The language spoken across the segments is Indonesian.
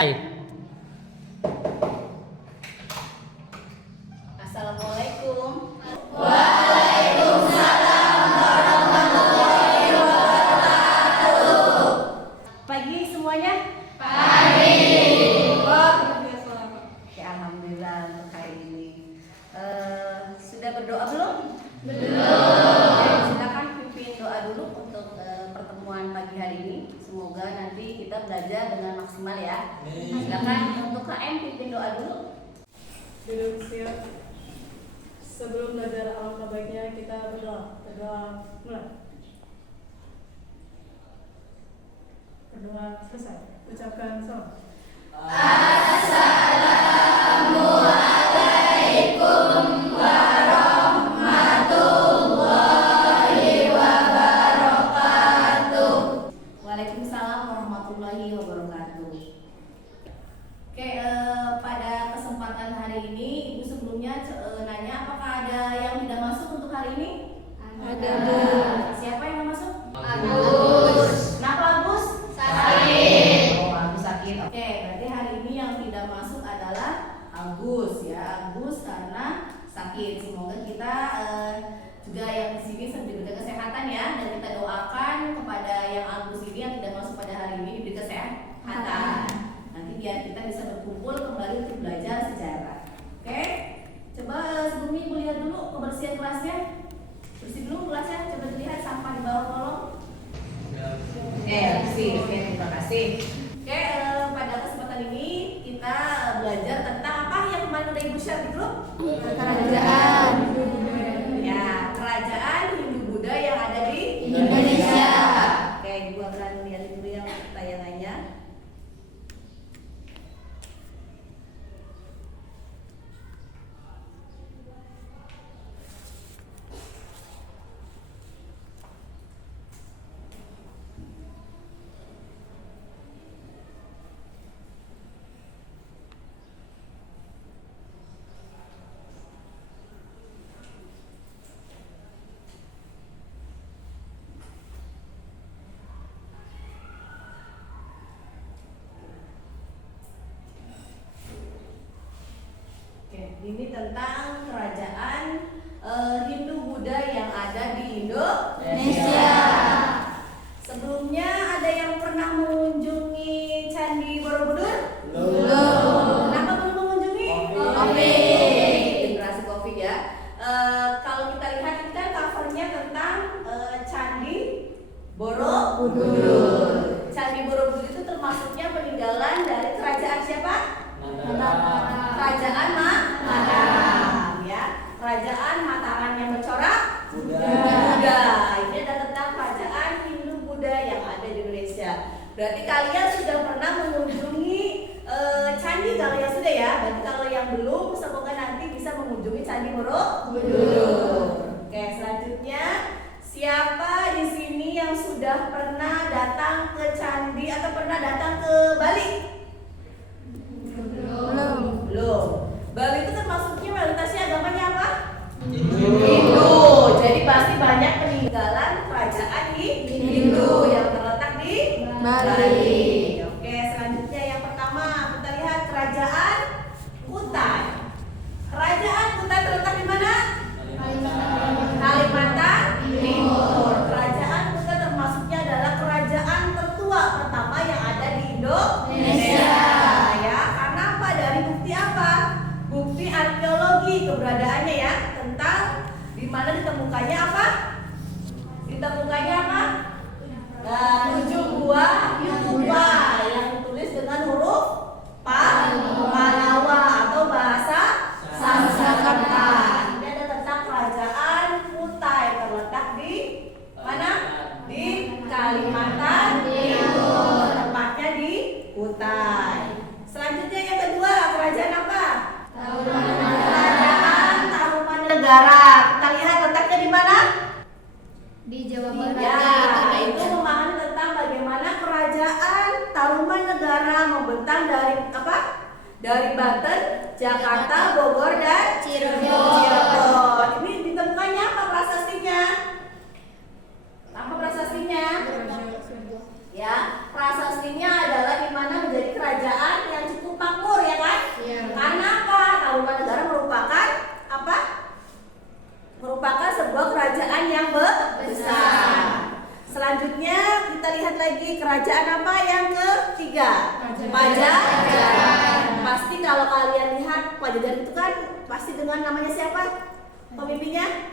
Assalamualaikum. Waalaikumsalam warahmatullahi wabarakatuh. Pagi semuanya. Pagi. Oke, alhamdulillah untuk hari ini. Sudah berdoa belum? Belum. Oke, silakan pimpin doa dulu untuk pertemuan pagi hari ini. Semoga nanti kita belajar dengan maksimal ya. Silakan untuk KM pimpin doa dulu. Duduk siap. Sebelum belajar alangkah baiknya kita berdoa. Berdoa mulai. Berdoa selesai. Ucapkan salam. Assalamualaikum warahmatullahi wabarakatuh. Waalaikumsalam warahmatullahi wabarakatuh. Oke, pada kesempatan hari ini Ibu sebelumnya nanya apakah ada yang tidak masuk untuk hari ini? Ada. Siapa yang nggak masuk? Agus. Kenapa Agus? Sakit. Oh, Agus sakit. Oke, berarti hari ini yang tidak masuk adalah Agus ya. Agus karena sakit. Semoga kita juga yang di sini diberi kesehatan ya, dan kita doakan kepada yang Agus ini yang tidak masuk pada hari ini diberi kesehatan. Nanti biar kita bisa berkumpul kembali untuk belajar sejarah. Oke? Coba sebelumnya Ibu lihat dulu kebersihan kelasnya. Bersih dulu kelasnya, coba dilihat sampah di bawah kolong. Oke, bersih. Oke, terima kasih. Oke, pada kesempatan ini kita belajar tentang apa yang kemarin udah Ibu share di grup? Kerajaan Ya, kerajaan Hindu-Buddha yang ada di Indonesia. Oke, Ibu akan lihat dulu yang tayangannya. Oke, ini tentang kerajaan Hindu-Buddha yang ada di Indonesia. Sebelumnya ada yang pernah mengunjungi Candi Borobudur? Belum. Kenapa belum mengunjungi? Covid. Generasi Covid ya. Kalau kita lihat ini kan covernya tentang Candi Borobudur. Candi Borobudur itu termasuknya peninggalan dari kerajaan siapa? Kerajaan Mataram ya. Kerajaan Mataram yang bercorak Buddha. Ini adalah tentang kerajaan Hindu-Buddha yang ada di Indonesia. Berarti kalian sudah pernah mengunjungi candi kalau yang sudah ya. Berarti kalau yang belum semoga nanti bisa mengunjungi Candi Borobudur. Oke, selanjutnya siapa di sini yang sudah pernah datang ke candi atau pernah datang ke Bali? Belum. Bali itu termasuknya mayoritasnya agamanya apa? Hindu. Jadi pasti banyak peninggalan kerajaan Hindu yang terletak di Bali. Oke, selanjutnya yang pertama kita lihat kerajaan Kutai. Kerajaan Kutai terletak di mana? Kalimantan Timur. Kerajaan Kutai termasuknya adalah kerajaan tertua pertama yang ada di Indonesia. Ya, karena apa? Dari bukti apa? Bukti arkeologi keberadaannya ya, tentang di mana ditemukannya apa? Ditemukannya apa? 7 buah yupa yang ditulis dengan huruf Palawa atau bahasa Sanskerta. Ini ada tentang kerajaan Kutai terletak di mana? Di Kalimantan Timur. Tempatnya di Kutai. Selanjutnya yang kedua, kerajaan apa? Kerajaan Tarumanegara. Kita lihat letaknya di mana? Di Jawa Barat. Ya, itu memahami tentang bagaimana kerajaan Tarumanegara membentang dari apa? Dari Banten, Jakarta, Bogor, dan Cirebon. Ini ditemukannya apa prasastinya? Apa prasastinya? Ya, prasastinya adalah di mana menjadi kerajaan yang lagi, kerajaan apa yang ketiga? Pajajaran. Pasti kalau kalian lihat Pajajaran itu kan pasti dengan namanya siapa? Pemimpinnya?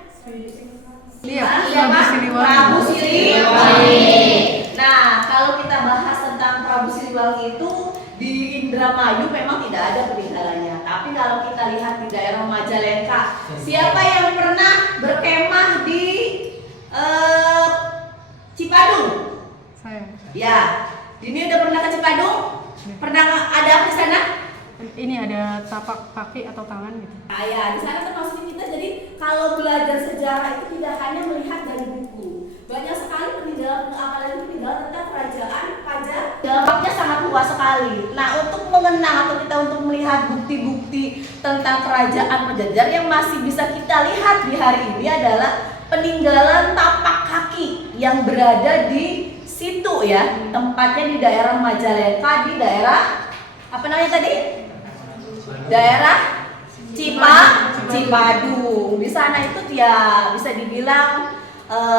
Siapa? Prabu Siliwangi. Nah, kalau kita bahas tentang Prabu Siliwangi itu di Indramayu memang tidak ada peninggalannya. Tapi kalau kita lihat di daerah Majalengka, siapa yang pernah berkemah di Cipadung? Saya. Ya, ini udah pernah ke Cipadung? Pernah ada apa di sana? Ini ada tapak kaki atau tangan gitu. Ah, ya, di sana termasuk kita. Jadi kalau belajar sejarah itu tidak hanya melihat dari buku. Banyak sekali peninggalan, apalagi peninggalan tentang kerajaan Pajajaran. Dampaknya sangat luas sekali. Nah, untuk mengenang atau kita untuk melihat bukti-bukti tentang kerajaan Pajajaran yang masih bisa kita lihat di hari ini adalah peninggalan tapak kaki yang berada di situ ya. Tempatnya di daerah Majalengka, di daerah apa namanya tadi? Daerah Cipadung. Di sana itu ya bisa dibilang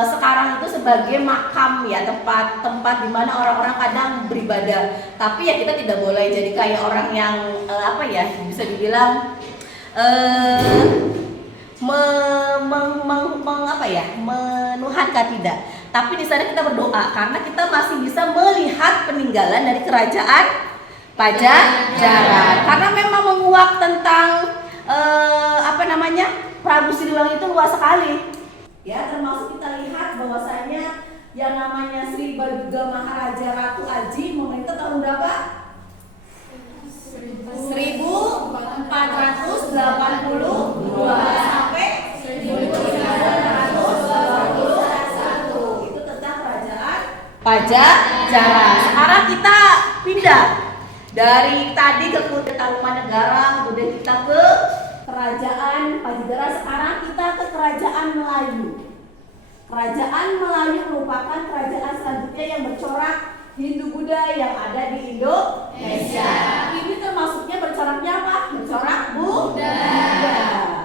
sekarang itu sebagai makam ya, tempat di mana orang-orang kadang beribadah. Tapi ya kita tidak boleh jadi kayak orang yang apa ya, bisa dibilang menuhankan, tidak. Tapi di sana kita berdoa karena kita masih bisa melihat peninggalan dari kerajaan Pajajaran. Karena memang menguak tentang Prabu Siliwangi itu luas sekali. Ya, termasuk kita lihat bahwasanya yang namanya Sri Baduga Maharaja Ratu Aji memerintah tahun berapa? 1482 sampai 1921. Itu tentang kerajaan Pajajaran. Sekarang kita pindah dari tadi ke Tarumanegara, kemudian kita ke kerajaan Pajajaran. Sekarang kita ke kerajaan Melayu. Kerajaan Melayu merupakan kerajaan selanjutnya yang bercorak Hindu-Buddha yang ada di Indonesia. Ini termasuknya bercoraknya apa? Bercorak Buddha.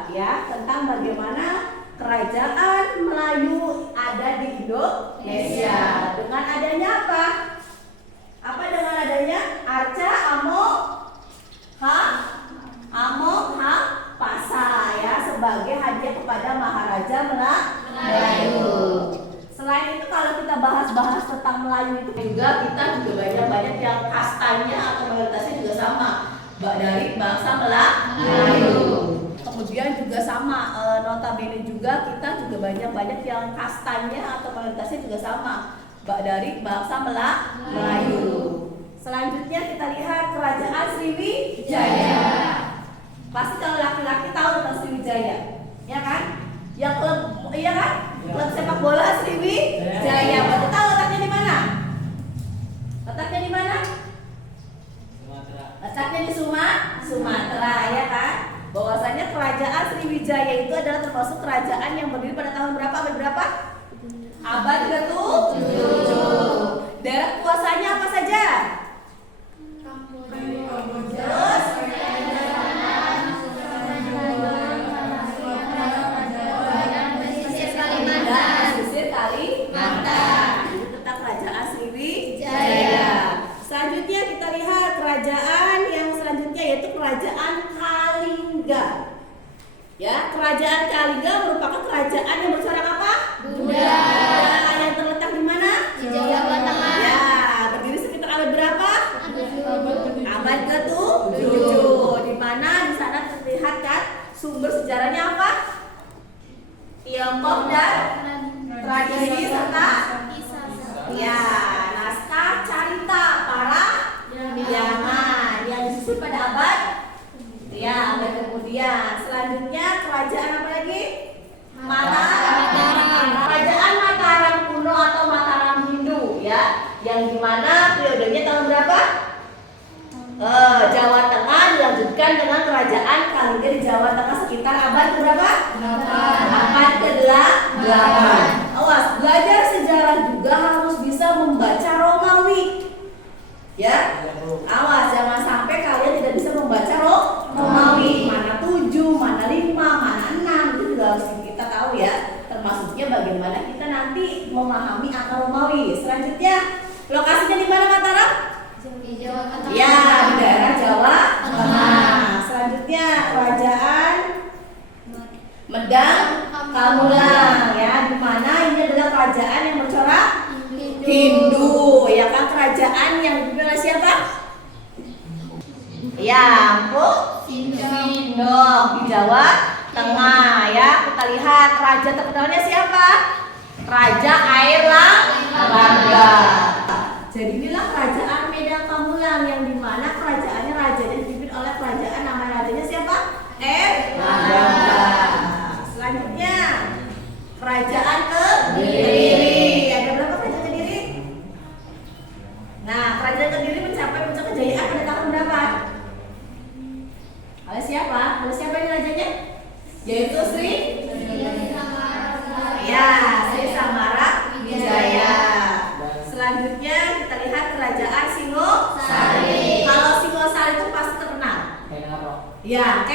Ya, tentang bagaimana kerajaan Melayu ada di Indonesia. Dengan adanya apa? Apa dengan adanya? Arca Amokha ya, sebagai hadiah kepada Maharaja Melayu. Selain itu kalau kita bahas tentang Melayu itu juga kita banyak yang kastanya atau mayoritasnya juga sama, dari bangsa Melayu. Kemudian juga sama, notabene juga kita juga banyak yang kastanya atau mayoritasnya juga sama, dari bangsa Melayu. Selanjutnya kita lihat kerajaan Sriwijaya. Pasti kalau laki-laki tahu tentang Sriwijaya, ya kan? Yang klub, iya kan? Klub sepak bola Sriwijaya. Bapak tahu letaknya di mana? Letaknya di mana? Letaknya di Sumatera, ya kan? Bahwasanya kerajaan Sriwijaya itu adalah termasuk kerajaan yang berdiri pada tahun berapa? Abad berapa? Abad ke-7. Daerah kuasanya apa saja? Terus pesisir Kalimantan. Itu tentang kerajaan Sriwijaya. Selanjutnya kita lihat kerajaan yang selanjutnya yaitu kerajaan Kalingga. Ya, kerajaan Kalingga merupakan kerajaan yang bercorak apa? Buddha. Yang terletak di mana? Di Jawa Tengah. Ya, berdiri sekitar abad berapa? Abad ke-7. Di mana di sana terlihat kan sumber sejarahnya apa? Tiongkok dan tradisi serta ya naskah carita para Yaman yang disusun pada abad kemudian. Selanjutnya kerajaan apa lagi? Mataram. Kerajaan Mataram kuno atau Mataram Hindu ya, yang dimana periodenya tahun berapa? Jawa Tengah dilanjutkan dengan kerajaan Kalingga di Jawa Tengah sekitar abad berapa? Abad ke-8. Awas, belajar sejarah juga harus bisa membaca Romawi. Ya, awas jangan sampai kalian tidak bisa membaca Romawi. Mana 7, mana 5, mana 6 itu juga harus kita tahu ya. Termasuknya bagaimana kita nanti memahami angka Romawi. Selanjutnya Lokasinya di mana Mataram? Di Jawa Tengah. Ya, di daerah Jawa Tengah. Selanjutnya kerajaan Medang Kamulang ya, di mana ini adalah kerajaan yang bercorak Hindu, ya kan, kerajaan yang dipimpin oleh siapa? Ya, Empu Sindok di Jawa Tengah ya. Kita lihat raja terkenalnya siapa? Raja Airlangga. Jadi inilah kerajaan Medang Kamulang yang dimana kerajaannya rajanya dipimpin oleh kerajaan, nama rajanya siapa? Airlangga. Selanjutnya kerajaan Kediri. Ada berapa kerajaan Kediri? Nah, kerajaan Kediri mencapai puncak kejayaan pada tahun berapa? Oleh siapa? Oleh siapa ini rajanya? Yaitu Sri Samara-Wijaya. Selanjutnya kita lihat kerajaan Singosari. Kalau Singosari itu pasti terkenal. Ya,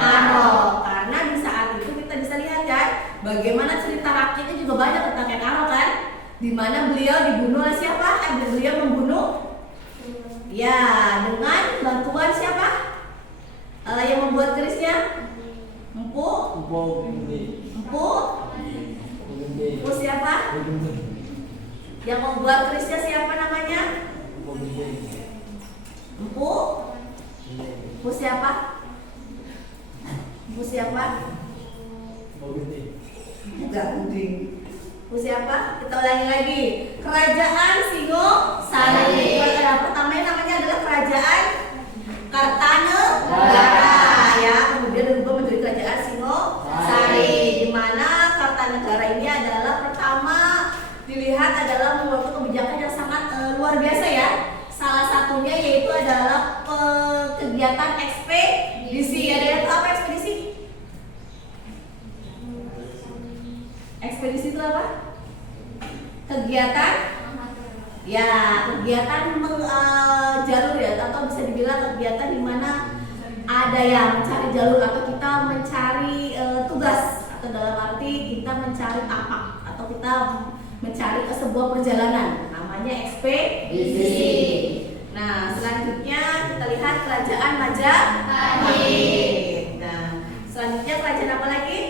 Aro. Karena di saat itu kita bisa lihat kan, bagaimana cerita rakyatnya juga banyak tentang Ken Aro kan, di mana beliau dibunuh oleh siapa? Beliau membunuh, ya, dengan bantuan siapa? Yang membuat kerisnya? Empu siapa? Yang membuat kerisnya siapa namanya? Empu siapa? Enggak Unding. Siapa? Kita ulangi lagi. Kerajaan Singosari. Kerajaan pertama namanya adalah kerajaan Kartanegara ya. Kemudian berubah menjadi kerajaan Singosari, di mana Kartanegara ini adalah pertama dilihat adalah membuat kebijakan yang sangat luar biasa ya. Salah satunya yaitu adalah kegiatan ekspedisi. Ada apa ekspedisi? Ekspedisi itu apa? Kegiatan jalur ya, atau bisa dibilang kegiatan di mana ada yang mencari jalur atau kita mencari tugas, atau dalam arti kita mencari tapak atau kita mencari ke sebuah perjalanan, namanya ekspedisi. Nah, selanjutnya kita lihat kerajaan Majapahit. Nah, selanjutnya kerajaan apa lagi?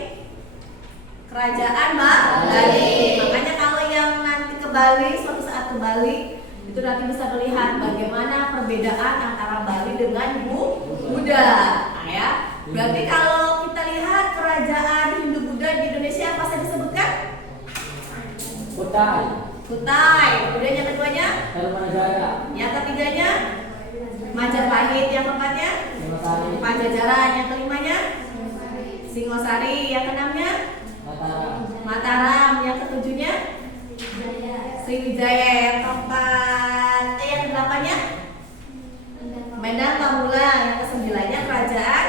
Kerajaan Bali. Makanya kalau yang nanti ke Bali, suatu saat ke Bali, itu nanti bisa melihat bagaimana perbedaan antara Bali dengan Buddha. Nah, ya. Berarti kalau kita lihat kerajaan Hindu Buddha di Indonesia apa saja disebutkan? Kutai. Kemudian yang keduanya? Yang ketiganya? Majapahit. Yang keempatnya? Pajajaran. Yang kelimanya? Singosari. Yang keenamnya? Mataram. Yang ketujuhnya? Sriwijaya. Yang keempat, yang kedelapannya? Medang Kamulang. Yang kesembilannya kerajaan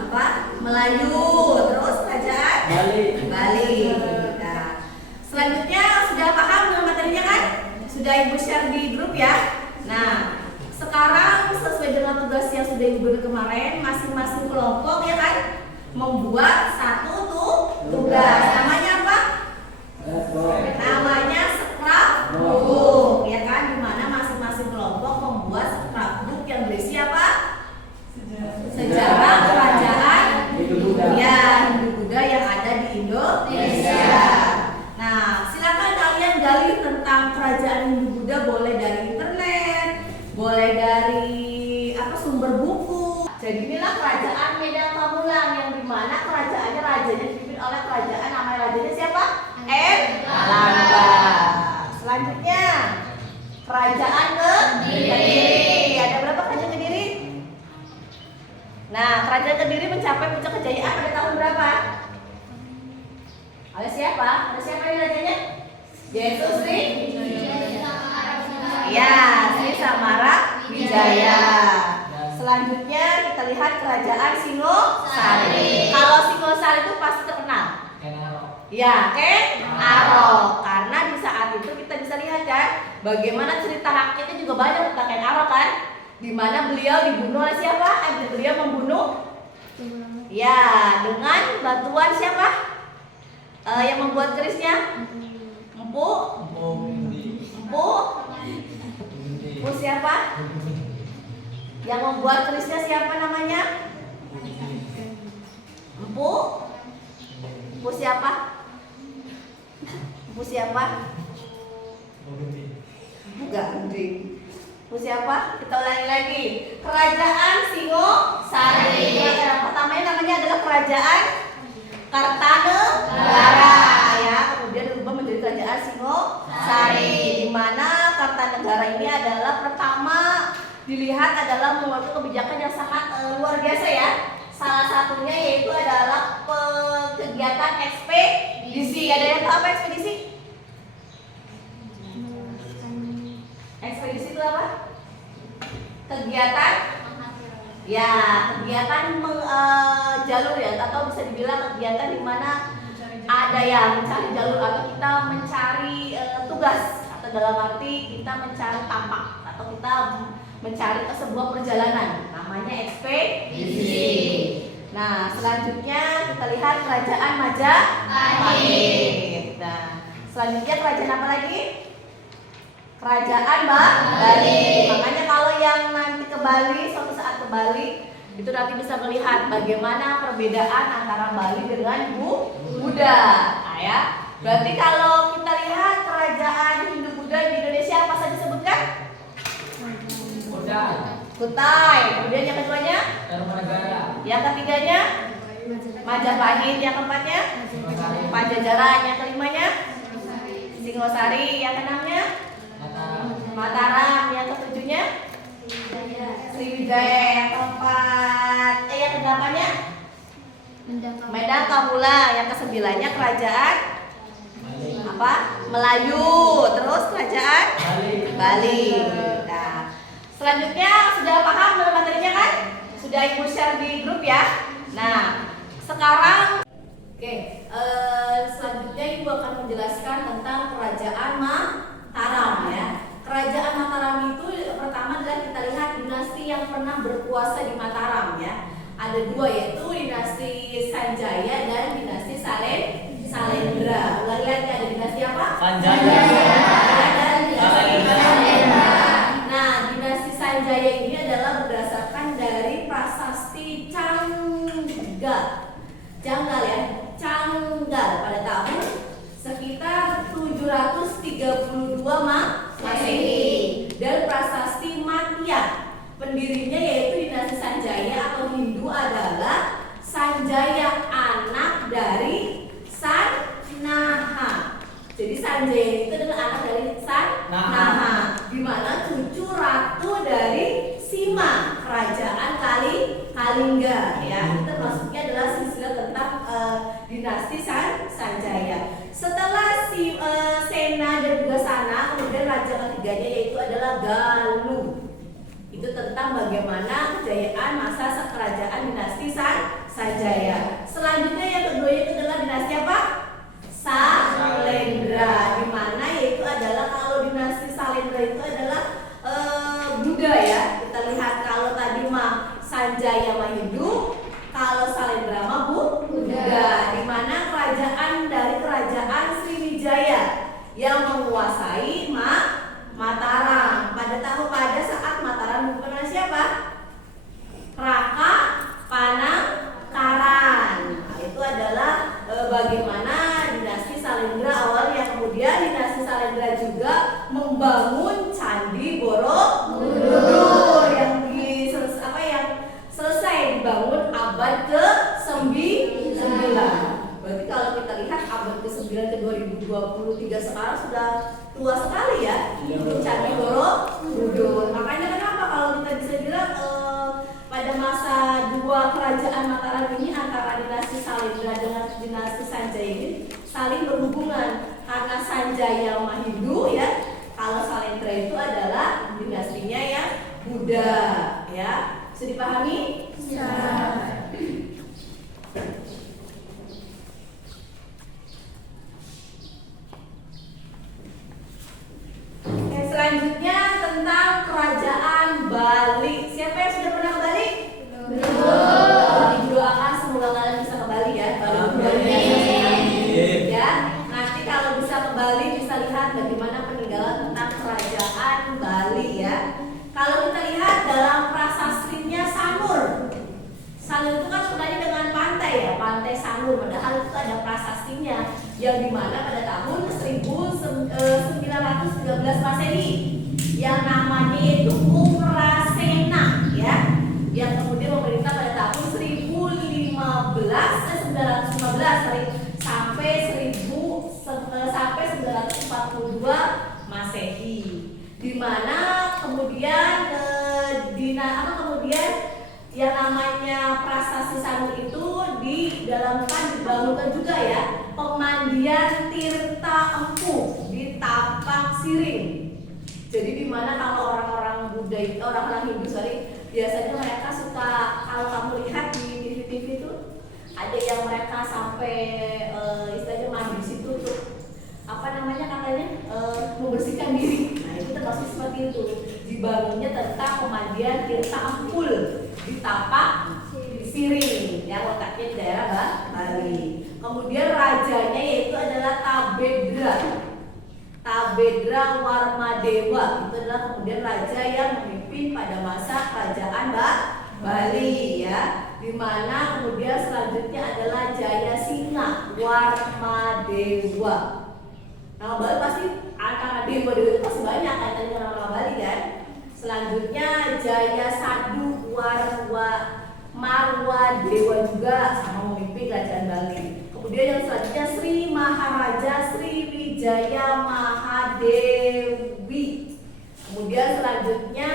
apa? Melayu. Terus kerajaan Bali. Nah, selanjutnya sudah paham dengan materinya kan? Sudah Ibu share di grup ya. Nah, sekarang sesuai dengan tugas yang sudah Ibu beri kemarin, masing-masing kelompok ya kan membuat satu tugas. Namanya apa? Namanya scrapbook ya kan, dimana masing-masing kelompok membuat scrapbook yang berisi apa? Sejarah kerajaan Hindu Buddha yang ada di Indonesia. Nah, silakan kalian gali tentang kerajaan Hindu Buddha, boleh dari internet, boleh dari sumber buku. Jadi inilah kerajaan Medang Kamulang yang dimana kerajaannya rajanya dipimpin oleh kerajaan, nama rajanya siapa? Airlangga. Selanjutnya kerajaan Kediri. Ada berapa kerajaan Kediri? Nah, kerajaan Kediri mencapai puncak kejayaan pada tahun berapa? Oleh siapa? Oleh siapa ini rajanya? Yaitu Sri Samara-Wijaya. Selanjutnya kita lihat kerajaan Singosari. Kalau Singosari itu pasti terkenal. Ya, Ken Aro. Karena di saat itu kita bisa lihat kan, bagaimana cerita rakyatnya juga banyak tentang Ken Aro kan, di mana beliau dibunuh oleh siapa? Beliau membunuh, ya, dengan bantuan siapa? Yang membuat kerisnya? Empu siapa? Yang membuat kerisnya siapa namanya? Empu? Empu siapa? Empu siapa? Empu Gandring. Empu siapa? Kita ulangi lagi. Kerajaan Singosari. Yang pertamanya namanya adalah Kerajaan Kartanegara ya. Kemudian berubah menjadi Kerajaan Singosari. Di mana Kartanegara ini adalah pertama dilihat adalah memiliki kebijakan yang sangat luar biasa ya. Salah satunya yaitu adalah kegiatan ekspedisi. Ada yang tahu apa ekspedisi? Ekspedisi itu apa? Kegiatan ya, kegiatan jalur ya, atau bisa dibilang kegiatan di mana ada yang mencari jalur atau kita mencari tugas, atau dalam arti kita mencari tapak atau kita mencari sebuah perjalanan, namanya ekspedisi. Nah, selanjutnya kita lihat kerajaan Majapahit. Nah, selanjutnya kerajaan apa lagi? Kerajaan Bali. Makanya kalau yang nanti ke Bali, suatu saat ke Bali, itu nanti bisa melihat bagaimana perbedaan antara Bali dengan Buddha. Nah, ya. Berarti kalau kita lihat kerajaan Hindu Buddha di Indonesia apa saja disebutkan? Kutai. Kemudian yang keduanya? Yang ketiganya? Majapahit. Yang keempatnya? Pajajaran. Yang kelimanya? Singosari. Yang keenamnya? Mataram. Yang ketujuhnya? Sriwijaya. Yang keempat, yang kedelapannya? Medan Kamula. Yang kesembilannya kerajaan apa? Melayu. Terus kerajaan Bali. Nah, selanjutnya sudah paham dalam materinya kan? Sudah ibu share di grup ya. Nah, sekarang selanjutnya ibu akan menjelaskan tentang kerajaan Mataram ya. Kerajaan Mataram itu pertama adalah kita lihat dinasti yang pernah berkuasa di Mataram ya. Ada dua, yaitu dinasti Sanjaya dan dinasti Salendra. Ulangi lagi, ada dinasti apa? Sanjaya dan dinasti Salendra. Nah, dinasti Sanjaya ini adalah berdasarkan dari prasasti Canggal ya, Canggal pada tahun sekitar 732 Masehi, dan prasasti Matya pendirinya yaitu dinasti Sanjaya atau Hindu adalah Sanjaya anak dari Sanaha. Jadi Sanjaya itu adalah anak dari Sanaha, di mana cucu ratu dari Sima, kerajaan Kalingga ya. Itu termasuknya adalah silsilah tentang dinasti Sanjaya. Setelah Sena dan juga Sana, kemudian raja ketiganya yaitu adalah Galuh. Itu tentang bagaimana kejayaan masa kerajaan dinasti Sanjaya. Selanjutnya yang kedua itu adalah dinasti apa? Salendra, di mana yaitu adalah kalau dinasti Salendra itu adalah Buddha ya. Kita lihat kalau tadi mah Sanjaya mah Hindu, kalau Salendra mah Buddha, di mana kerajaan dari kerajaan Sriwijaya yang menguasai Mataram pada saat Mataram dipimpin oleh siapa? Raka Panangkaran. Nah, itu adalah bagaimana dinasti Salendra awalnya. Kemudian dinasti Salendra juga membangun Candi Borobudur yang selesai dibangun abad ke-9. Berarti kalau kita lihat abad ke-9 ke 2023 sekarang sudah tua sekali ya untuk Candi Borobudur. Makanya kenapa kalau kita bisa bilang pada masa dua kerajaan Mataram ini antara dinasti Salendra dengan dinasti Sanjaya ini saling berhubungan, karena Sanjaya mah Hindu ya, kalau Salendra itu adalah dinastinya yang Buddha ya. Bisa dipahami? Bisa. Selanjutnya tentang kerajaan Bali. Siapa yang sudah pernah ke Bali? Belum. Didoakan semoga kalian bisa ke Bali ya. Ya. Nanti kalau bisa ke Bali bisa lihat bagaimana peninggalan tentang kerajaan Bali ya. Kalau ya, Pantai Sanur. Padahal itu ada prasastinya yang dimana pada tahun 1913 Masehi yang namanya itu Umrasena ya, yang kemudian memerintah pada tahun 1915 sampai 1942 Masehi, di mana kemudian kemudian yang namanya prasasti Sanur itu dibangunkan juga ya pemandian Tirta Empu di Tapak Siring. Jadi di mana kalau orang-orang Buddha itu, orang-orang Hindu biasanya mereka suka, kalau kamu lihat di TV-TV itu ada yang mereka sampai istilahnya mandi di situ tuh, apa namanya katanya membersihkan diri. Nah itu termasuk seperti itu. Dibangunnya tentang pemandian Tirta Empul di Tapak Siring yang letaknya di daerah Bali. Kemudian rajanya yaitu adalah Tabedra Warmadewa. Itu adalah kemudian raja yang memimpin pada masa kerajaan Bali ya. Di mana kemudian selanjutnya adalah Jayasingha Warmadewa. Nama Bali pasti antara dewa itu pasti banyak kaitannya dengan nama Bali kan. Selanjutnya Jayasadu Marwadewa juga sama memimpin kerajaan Bali. Kemudian yang selanjutnya Sri Maharaja Sriwijaya Mahadewi. Kemudian selanjutnya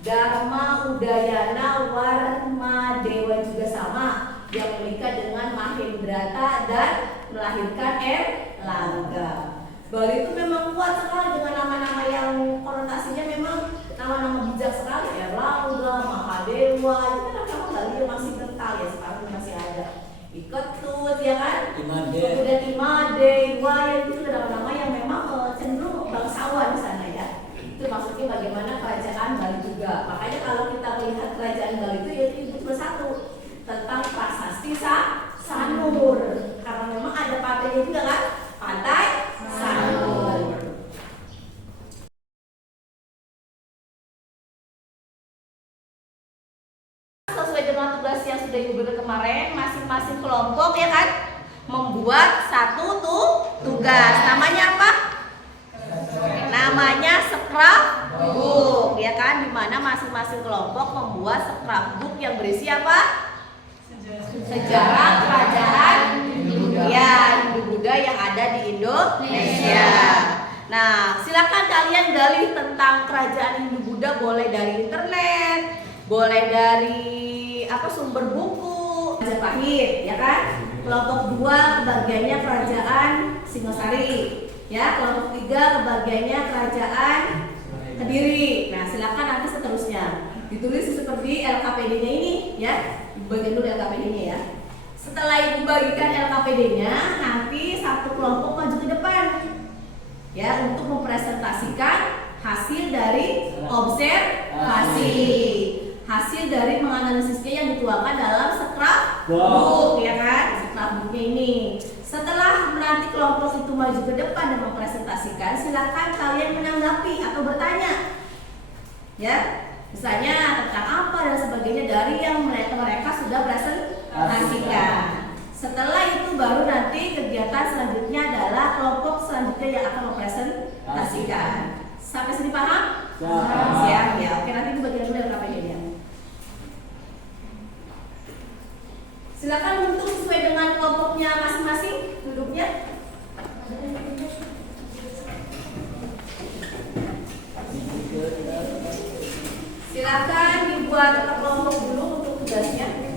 Dharma Udayana Warmadewa juga sama, yang menikah dengan Mahendrata dan melahirkan Erlangga. Bali itu memang kuat sekali dengan nama-nama yang konotasinya memang nama-nama bijak sekali. Erlangga, Mahadewa, itu kan nama Bali yang masih kental ya, sekarang masih ada. Iketut ya kan? Kemudian Imade, Iwaya, itu sudah nama-nama yang memang cenderung bangsawan di sana ya. Itu maksudnya bagaimana kerajaan Bali juga. Makanya kalau kita melihat kerajaan Bali itu ya itu cuma satu, tentang prasasti Sanur. Karena memang ada pantainya juga kan? Pantai Sanur. Sesuai dengan tugas yang sudah diberikan kemarin, masing-masing kelompok ya kan membuat satu tugas. Namanya apa? Namanya scrapbook ya kan, dimana masing-masing kelompok membuat scrapbook yang berisi apa? Sejarah kerajaan ya Hindu Buddha yang ada di Indonesia. Nah, silakan kalian gali tentang kerajaan Hindu Buddha, boleh dari internet, boleh dari sumber buku Majapahit ya kan. Kelompok 2 kebagiannya kerajaan Singosari ya, kelompok 3 kebagiannya kerajaan Kediri. Nah, silakan nanti seterusnya ditulis seperti LKPD-nya ini ya. Bagian dulu LKPD-nya ya. Setelah ibu bagikan LKPD-nya, nanti satu kelompok maju ke depan ya untuk mempresentasikan hasil dari observasi, hasil dari menganalisisnya yang dituangkan dalam scrapbook ya kan, scrapbooknya ini. Setelah nanti kelompok itu maju ke depan dan mempresentasikan, silakan kalian menanggapi atau bertanya ya, misalnya tentang apa dan sebagainya dari yang mereka sudah presentasikan. Setelah itu baru nanti kegiatan selanjutnya adalah kelompok selanjutnya yang akan mempresentasikan. Sampai sini paham? Siap ya. Oke, nanti itu bagian dulu LKPD-nya. Silakan untuk sesuai dengan kelompoknya masing-masing duduknya. Silakan dibuat kelompok dulu untuk tugasnya.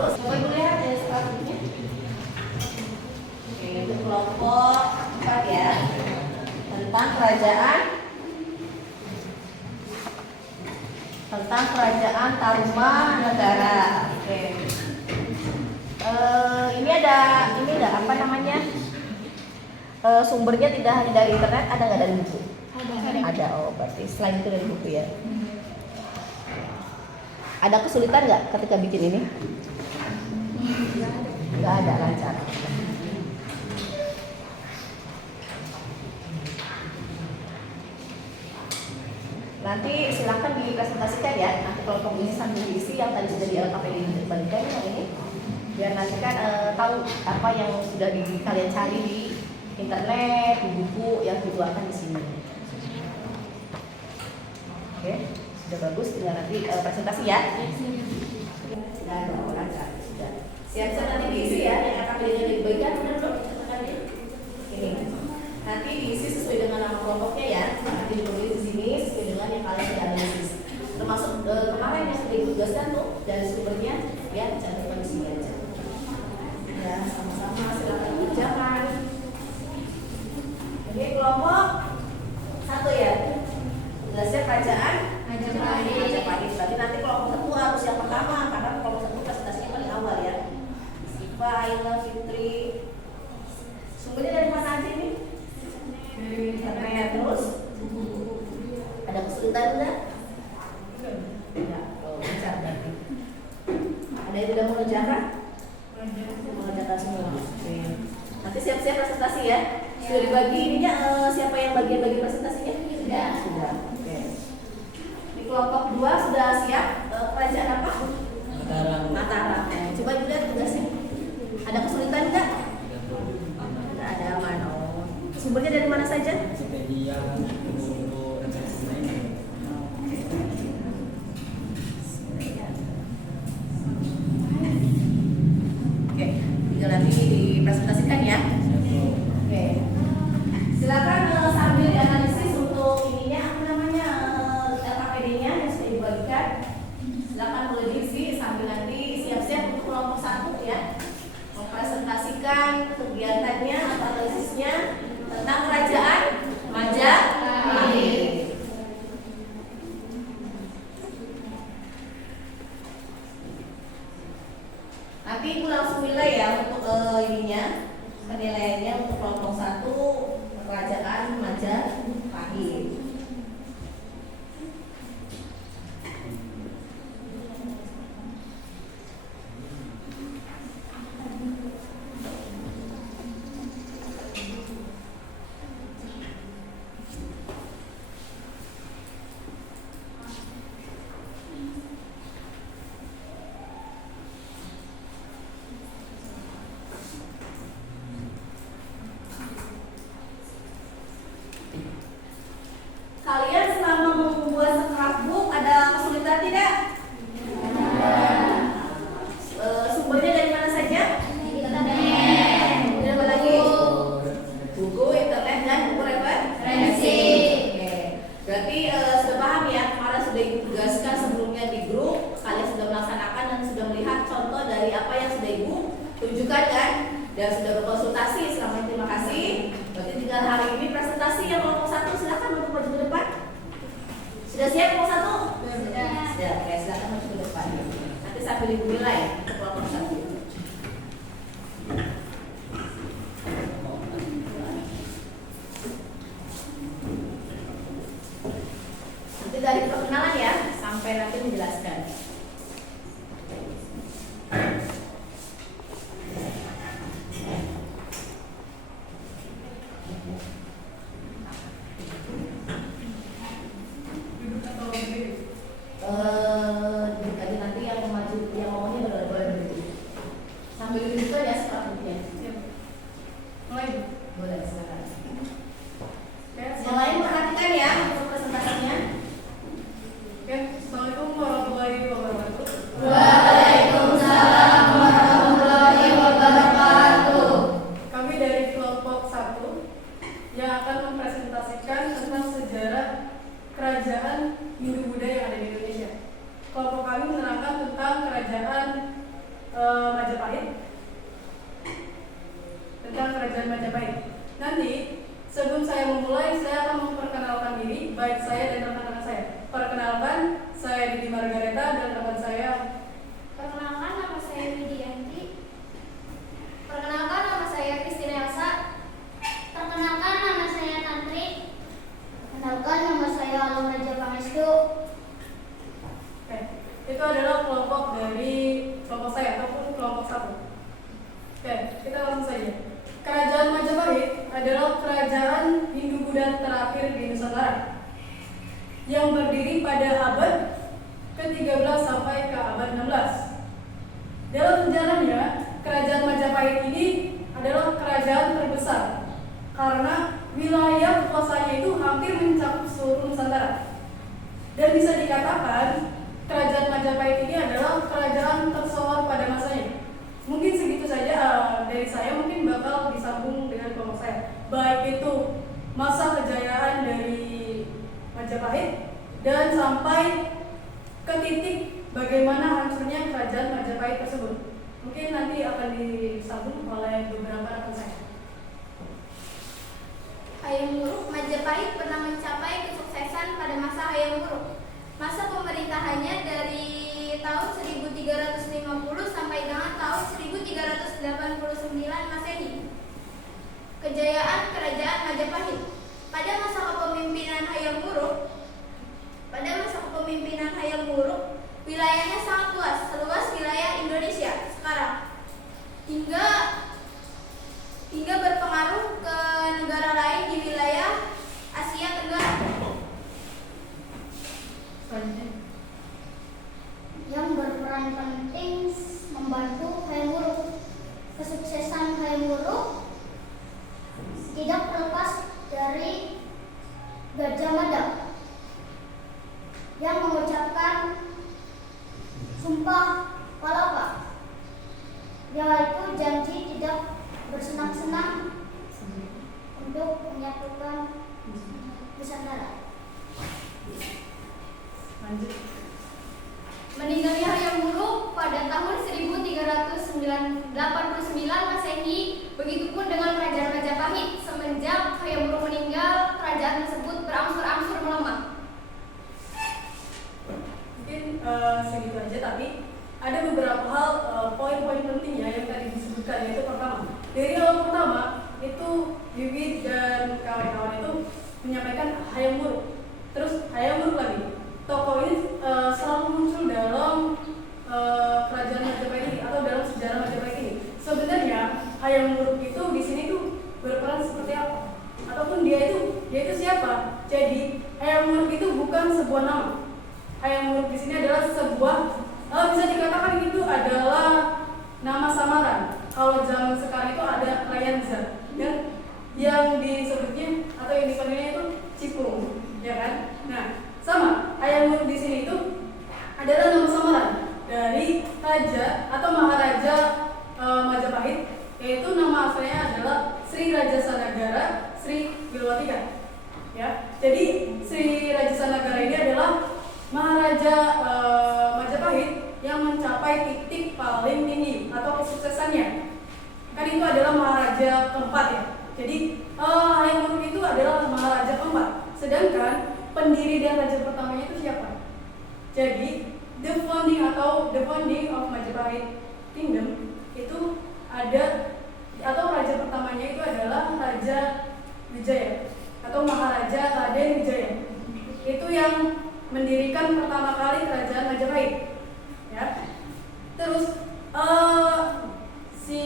terus coba ibu lihat selanjutnya. Oke, itu kelompok 4 ya, tentang kerajaan Tarumanegara. Oke. Ini ada apa namanya? Sumbernya tidak hanya dari internet, ada nggak dari buku? Ada. Oh, berarti selain itu dari buku ya. Ada kesulitan nggak ketika bikin ini? Nggak ada, lancar. Nanti silakan dipresentasikan ya. Nanti kelompok ini sambil diisi yang tadi sudah di LKPD dibalikan yang ini, biar nanti kan tahu apa yang sudah kalian cari di internet, di buku yang dituangkan di sini. Oke, sudah bagus. Tinggal nanti presentasi ya. Sudah ada orang cari. Sudah. Siap-siap nanti diisi ya. Yang LKPD dibagikan benar belum? Ini. Nanti diisi sesuai dengan nama kelompoknya ya. Nanti ditulis di sini sesuai dengan yang kalian sudah analisis. Termasuk kemarin yang sudah ditugaskan tuh dari sumbernya ya, dicantumkan di sini aja. Ya, sama-sama silakan kerjakan. Oke, kelompok 1 ya. Tugasnya kerajaan Majapahit. Berarti nanti kelompok 1 harus yang pertama karena kelompok 1 presentasinya paling awal ya. Siva, Aina, Fitri. Sumbernya dari mana aja ini? Internet. Terus ada kesulitan enggak? Enggak. Oh, lancar berarti. Ada yang tidak mengerjakan? Mengerjakan semua. Oke. Nanti siap-siap presentasi ya. Sudah dibagi ininya, siapa yang bagian-bagi presentasinya? Sudah. Oke. Di kelompok 2 sudah siap. Kerajaan apa? Mataram. Coba lihat tugasnya. Ada kesulitan enggak? Enggak ada, aman. Oh. Sumbernya dari mana saja? Wikipedia, Google, dan lain-lain. Oke, tinggal nanti dipresentasikan ya. Oke, silakan sambil dianalisis untuk ininya apa namanya LKPD-nya yang sudah dibagikan. Silakan boleh diisi sambil nanti siap-siap untuk kelompok 1 ya, mempresentasikan kegiatannya atau analisisnya tentang kerajaan Majapahit. Nanti ibu langsung nilai ya untuk ininya, penilaiannya untuk kelompok 1 kerajaan Majapahit. Kalian selama membuat scrapbook ada kesulitan tidak? Sumbernya dari mana saja? Internet. Apa lagi? Buku, internet, dan buku referensi. Oke. Berarti sudah paham ya, kemarin sudah ditugaskan sebelumnya di grup, kalian sudah melaksanakan dan sudah melihat contoh dari apa yang sudah ibu tunjukkan kan? Dan sudah berkonsultasi selama ini, terima kasih. Berarti tinggal hari ini presentasi yang kelompok 1, silakan untuk maju ke depan. Sudah siap kelompok 1? Sudah. Oke, silakan maju ke depan. Nanti sambil ibu nilai untuk kelompok 1. Nanti dari perkenalan ya, sampai nanti menjelaskan. Nanti yang maju, yang ngomongnya boleh Majapahit, tentang kerajaan Majapahit. Nanti sebelum saya memulai, saya akan memperkenalkan diri, baik saya dan rekan-rekan saya. Perkenalkan, saya Didi Margareta dan rekan saya. Perkenalkan, nama saya Widianti. Perkenalkan, nama saya Christina Elsa. Perkenalkan, nama saya Tantri. Perkenalkan, nama saya Alung Raja Pangestu. Oke, itu adalah kelompok dari kelompok saya ataupun kelompok satu. Oke, kita langsung saja. Kerajaan Majapahit adalah kerajaan Hindu-Buddha terakhir di Nusantara yang berdiri pada abad ke-13 sampai ke abad 16. Dalam sejarahnya, kerajaan Majapahit ini adalah kerajaan terbesar karena wilayah kuasanya itu hampir mencakup seluruh Nusantara. Dan bisa dikatakan kerajaan Majapahit ini adalah kerajaan tersohor pada masanya. Mungkin segitu saja dari saya, mungkin bakal disambung dengan kelompok saya. Baik itu masa kejayaan dari Majapahit dan sampai ke titik bagaimana hancurnya kerajaan Majapahit tersebut. Mungkin nanti akan disambung oleh beberapa rekan saya. Hayam Wuruk Majapahit pernah mencapai kesuksesan pada masa Hayam Wuruk. Masa pemerintahannya dari tahun 1350 sampai dengan tahun 1389 Masehi. Kejayaan Kerajaan Majapahit. Pada masa kepemimpinan Hayam Wuruk, wilayahnya sangat luas, seluas wilayah Indonesia sekarang. Hingga berpengaruh ke negara lain di wilayah Asia Tenggara. Yang berperan penting membantu Hayam Wuruk. Kesuksesan Hayam Wuruk tidak terlepas dari Gajah Mada yang mengucapkan Sumpah Palapa, yaitu janji tidak bersenang-senang untuk menyatukan Nusantara. Lanjut. Meninggalnya Hayam Wuruk pada tahun 1389 Masehi, begitupun dengan Kerajaan Majapahit. Semenjak Hayam Wuruk meninggal, kerajaan tersebut berangsur-angsur melemah. Mungkin segitu aja, tapi ada beberapa hal poin-poin pentingnya yang tadi disebutkan. Yaitu pertama, dari awal pertama itu Wiwit dan kawan-kawan itu menyampaikan Hayam Wuruk, terus Hayam Wuruk lagi. Tokoh ini selalu muncul dalam kerajaan Majapahit ini atau dalam sejarah Majapahit ini. Sebenarnya Hayam Wuruk itu di sini tuh berperan seperti apa? Ataupun dia itu siapa? Jadi Hayam Wuruk itu bukan sebuah nama. Hayam Wuruk di sini adalah sebuah bisa dikatakan itu adalah nama samaran. Kalau zaman sekarang itu ada Rayanza, dan yang disebutnya atau yang dipanggilnya itu Cipung, ya kan? Nah, sama Hayam Wuruk di sini itu adalah nama samaran dari raja atau maharaja Majapahit, yaitu nama aslinya adalah Sri Rajasa Nagara Sri Wilwatika. Ya, jadi Sri Rajasa Nagara ini adalah maharaja Majapahit yang mencapai titik paling tinggi atau kesuksesannya. Kan itu adalah maharaja keempat ya. Jadi Hayam Wuruk itu adalah maharaja keempat. Sedangkan pendiri dan raja pertamanya itu siapa? Jadi the founding of Majapahit Kingdom itu ada, atau raja pertamanya itu adalah Raja Wijaya atau Maharaja Raden Wijaya. Itu yang mendirikan pertama kali kerajaan Majapahit. Ya. Terus si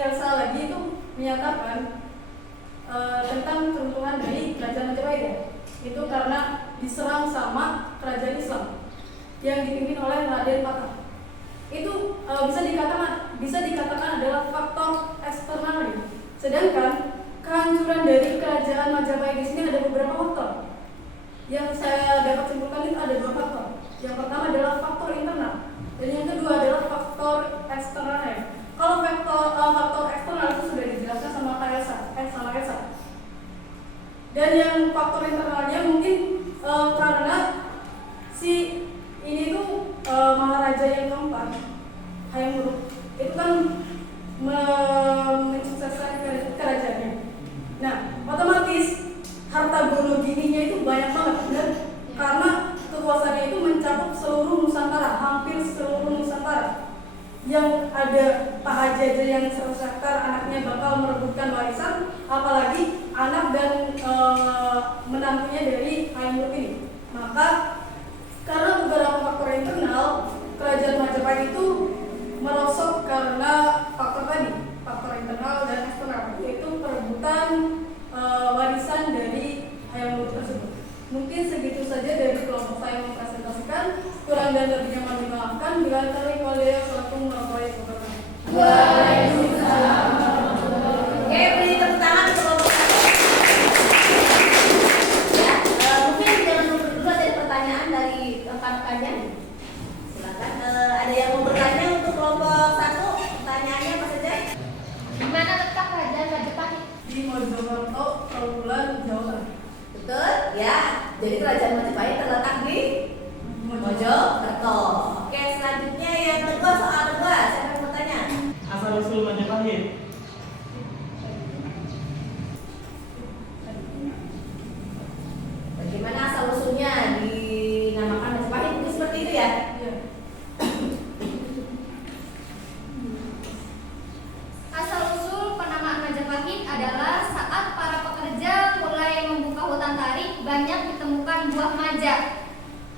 Elsa lagi itu menyatakan tentang keruntuhan dari kerajaan Majapahit ya. Itu karena diserang sama kerajaan Islam yang dipimpin oleh Raden Patah. Itu bisa dikatakan adalah faktor eksternal ya. Sedangkan kehancuran dari kerajaan Majapahit di sini ada beberapa faktor. Yang saya dapat simpulkan itu ada dua faktor. Yang pertama adalah faktor internal, dan yang kedua adalah faktor eksternal ya. Kalau faktor eksternal itu sudah dijelaskan sama Elsa. Dan yang faktor internalnya mungkin karena si ini tuh maharaja yang keempat, Hayam Wuruk itu kan mensukseskan kerajaannya. Nah, otomatis harta gono gininya itu banyak banget dan karena kekuasaannya itu mencakup seluruh Nusantara, hampir seluruh Nusantara. Yang ada Pak Haji aja yang 100 hektar anaknya bakal merebutkan warisan, apalagi anak dan menantunya dari Hayam Wuruk ini. Maka karena beberapa faktor internal, kerajaan Majapahit itu merosot karena faktor tadi, faktor internal dan eksternal, yaitu perebutan warisan dari Hayam Wuruk tersebut. Mungkin segitu saja dari kelompok saya mempresentasikan. Kurang dan lebihnya mohon dimaafkan. Bila kami Assalamualaikum warahmatullahi wabarakatuh. Waalaikumsalam. Oke, beri tepuk tangan untuk kelompok satu. Ya, mungkin jangan lupa dulu ada pertanyaan dari rekan-rekannya. Silakan. Ada yang mau bertanya untuk kelompok satu? Pertanyaannya apa saja? Di mana letak kerajaan Majapahit? Di Mojokerto, Trawulan, Jawa Tengah. Betul? Ya. Jadi kerajaan Majapahit terletak di Mojokerto. Oke, selanjutnya yang kedua, soal kedua. Siapa yang mau tanya? Asal usul Majapahit. Bagaimana asal usulnya dinamakan Majapahit? Itu seperti itu ya? Iya. Asal-usul penamaan Majapahit adalah saat para pekerja mulai membuka hutan tarik, banyak ditemukan buah maja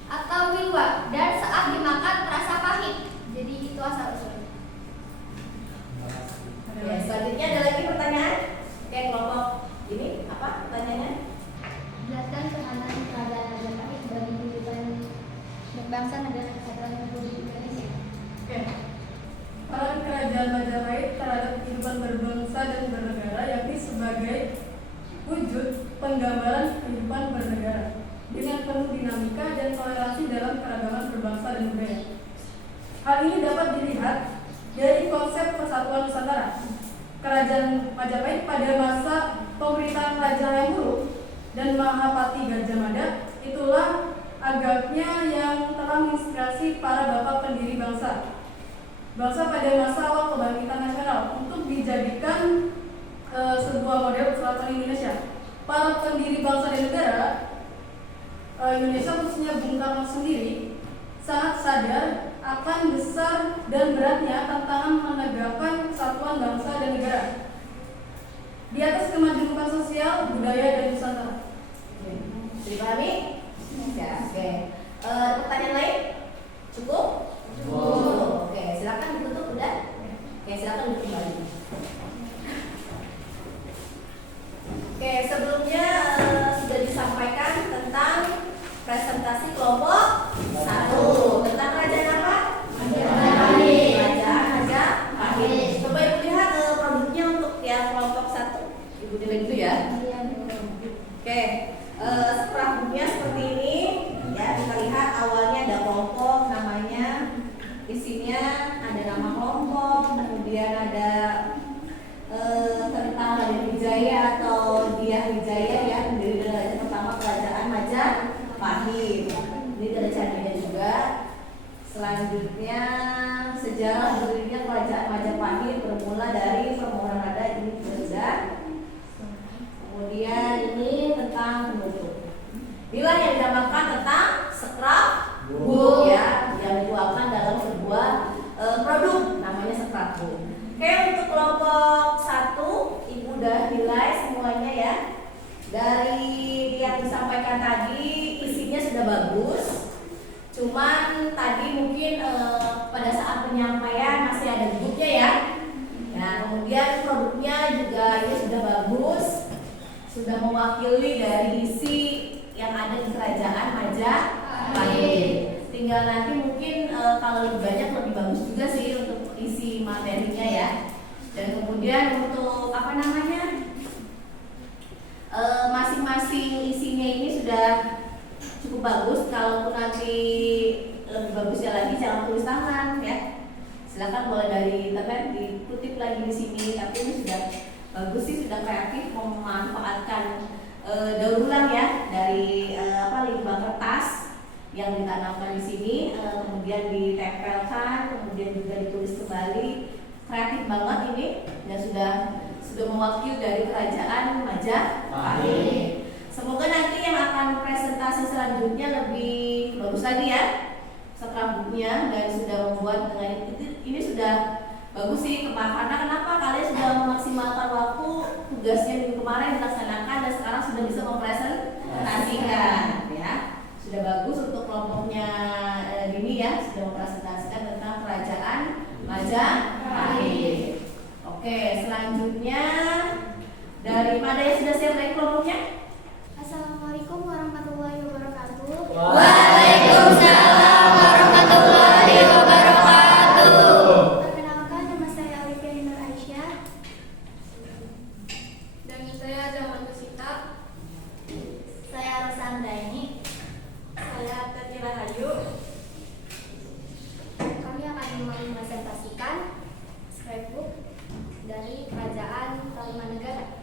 atau wilwa, dan saat dimakan terasa pahit. Jadi itu asal-usulnya. Ya, selanjutnya ada lagi pertanyaan? Oke, kelompok ini apa pertanyaannya? Jelaskan peranan kerajaan Majapahit bagi kehidupan berbangsa negara kesatuan Republik Indonesia. Oke. Peran kerajaan Majapahit terhadap kehidupan berbangsa dan bernegara yakni sebagai wujud penggambaran kehidupan bernegara dengan penuh dinamika dan toleransi dalam keragaman berbangsa dan budaya. Hal ini dapat dilihat dari konsep persatuan Nusantara. Kerajaan Majapahit pada masa pemerintahan Raja Hayam Wuruk dan Mahapati Gajah Mada itulah agaknya yang telah menginspirasi para bapak pendiri bangsa pada masa awal kebangkitan nasional untuk dijadikan sebuah model selatan Indonesia. Para pendiri bangsa dan negara Indonesia, khususnya Bung Karno sendiri, sangat sadar akan besar dan beratnya tantangan menegakkan kesatuan bangsa dan negara di atas kemajemukan sosial, budaya, dan Nusantara. Dipahami? Ya, oke. Pertanyaan lain? Cukup? Cukup. Oke, silakan ditutup udah. Oke, silakan ditutup kembali. Oke, sebelumnya sudah disampaikan tentang presentasi kelompok 1 tentang kerajaan apa? Majapahit. Kerajaan Majapahit. Coba Ibu lihat produknya untuk yang kelompok 1. Ibu lihat dulu ya. Oke, sprafbooknya seperti ini. Ya, kita lihat awalnya ada kelompok namanya. Isinya ada nama kelompok, kemudian ada tentang Raden Wijaya atau Dyah Wijaya ya, pendiri dari pertama kerajaan Majapahit. Ini ada candinya juga. Selanjutnya sejarah berdirinya kerajaan Majapahit bermula dari permohonan adat, ini sudah. Kemudian ini tentang penutup. Inilah yang dinamakan tentang scrapbook ya, yang dituangkan dalam sebuah produk namanya scrapbook. Oke, untuk kelompok 1 Ibu udah nilai semuanya ya. Dari yang disampaikan tadi isinya sudah bagus. Cuman tadi mungkin pada saat penyampaian masih ada gugupnya ya. Nah, kemudian produknya juga ini sudah bagus. Sudah mewakili dari isi yang ada di kerajaan Majapahit. Tinggal nanti mungkin kalau lebih banyak lebih bagus juga sih untuk isi materinya ya. Dan kemudian untuk apa namanya, masing-masing isinya ini sudah cukup bagus. Kalaupun nanti lebih bagusnya lagi jangan tulis tangan ya. Silakan boleh dari internet dikutip lagi di sini. Tapi ini sudah bagus sih, sudah kreatif memanfaatkan daur ulang ya dari limbah kertas yang ditanamkan di sini, kemudian ditempelkan, kemudian juga ditulis kembali. Kreatif banget ini, dan sudah mewakili dari kerajaan Majapahit. Semoga nanti yang akan presentasi selanjutnya lebih bagus lagi ya scrapbooknya, dan sudah membuat dengan ini sudah bagus sih karena kenapa kalian sudah memaksimalkan waktu tugasnya minggu kemarin dilaksanakan dan sekarang sudah bisa mempresentasikan ya. Sudah bagus untuk kelompoknya ini ya, sudah mempresentasikan tentang kerajaan Majapahit. Oke, selanjutnya dari mana yang sudah siap dari kelompoknya? Assalamualaikum warahmatullahi wabarakatuh. Waalaikumsalam warahmatullahi wabarakatuh. Perkenalkan, nama saya Alifia Nur Aisyah. Dan saya Zaman Kusita. Saya Rosandra ini. Saya Tati Rahayu. Kami akan mempresentasikan scrapbook dari Kerajaan Tarumanegara.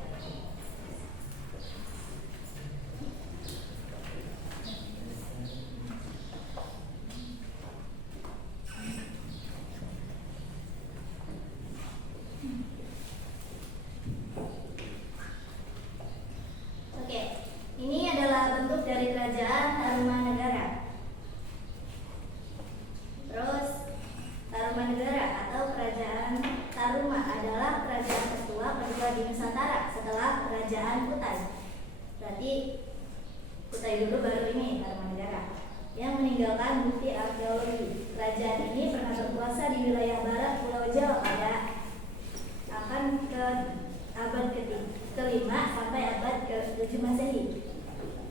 Oke, ini adalah bentuk dari Kerajaan Tarumanegara. Terus, Tarumanegara atau Kerajaan Taruma adalah kerajaan tertua kedua di Nusantara setelah Kerajaan Kutai. Berarti Kutai dulu baru ini Tarumanegara. Yang meninggalkan bukti arkeologi. Kerajaan ini pernah berkuasa di wilayah barat Pulau Jawa pada akan ke abad ke-5 sampai abad ke-7 Masehi.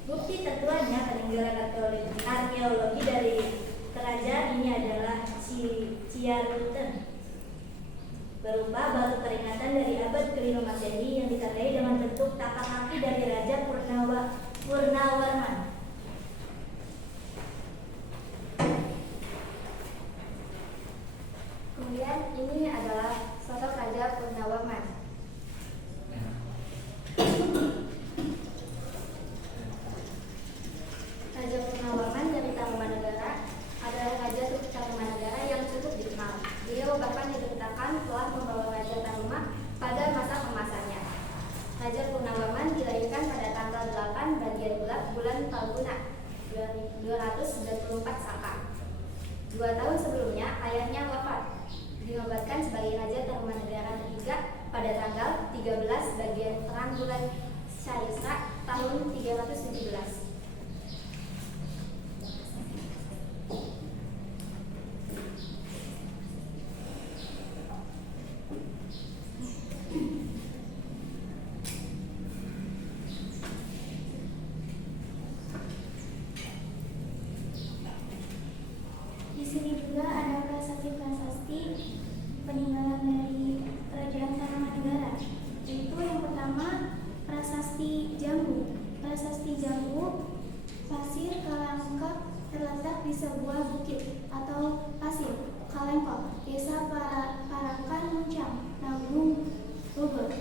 Bukti tertuanya peninggalan arkeologi dari kerajaan ini adalah Ciaruten, berupa batu peringatan dari abad ke-5 Masehi yang ditandai dengan bentuk tapak kaki dari Raja Purnawarman. Kemudian ini adalah sosok Raja Purnawarman. Raja Purnawarman dari Tarumanegara adalah Raja Tarumanegara yang cukup dikenal. Beliau bahkan diberitakan telah membawa Raja Taruma pada masa kemasannya. Raja Purnawarman dilahirkan pada tanggal 8 bagian bulan Falguna 294 Saka. 2 tahun sebelumnya ayahnya wafat, dinobatkan sebagai Raja Tarumanegara ketiga pada tanggal 13 bagian terang bulan Syaisra tahun 317. Di sini juga ada prasasti-prasasti peninggalan dari Kerajaan Tarumanegara. Yaitu yang pertama Prasasti Jambu. Prasasti Jambu, pasir Kalangkap terletak di sebuah bukit atau pasir Kalengkop, Desa Parakan Muncang, Nanggung, Bogor.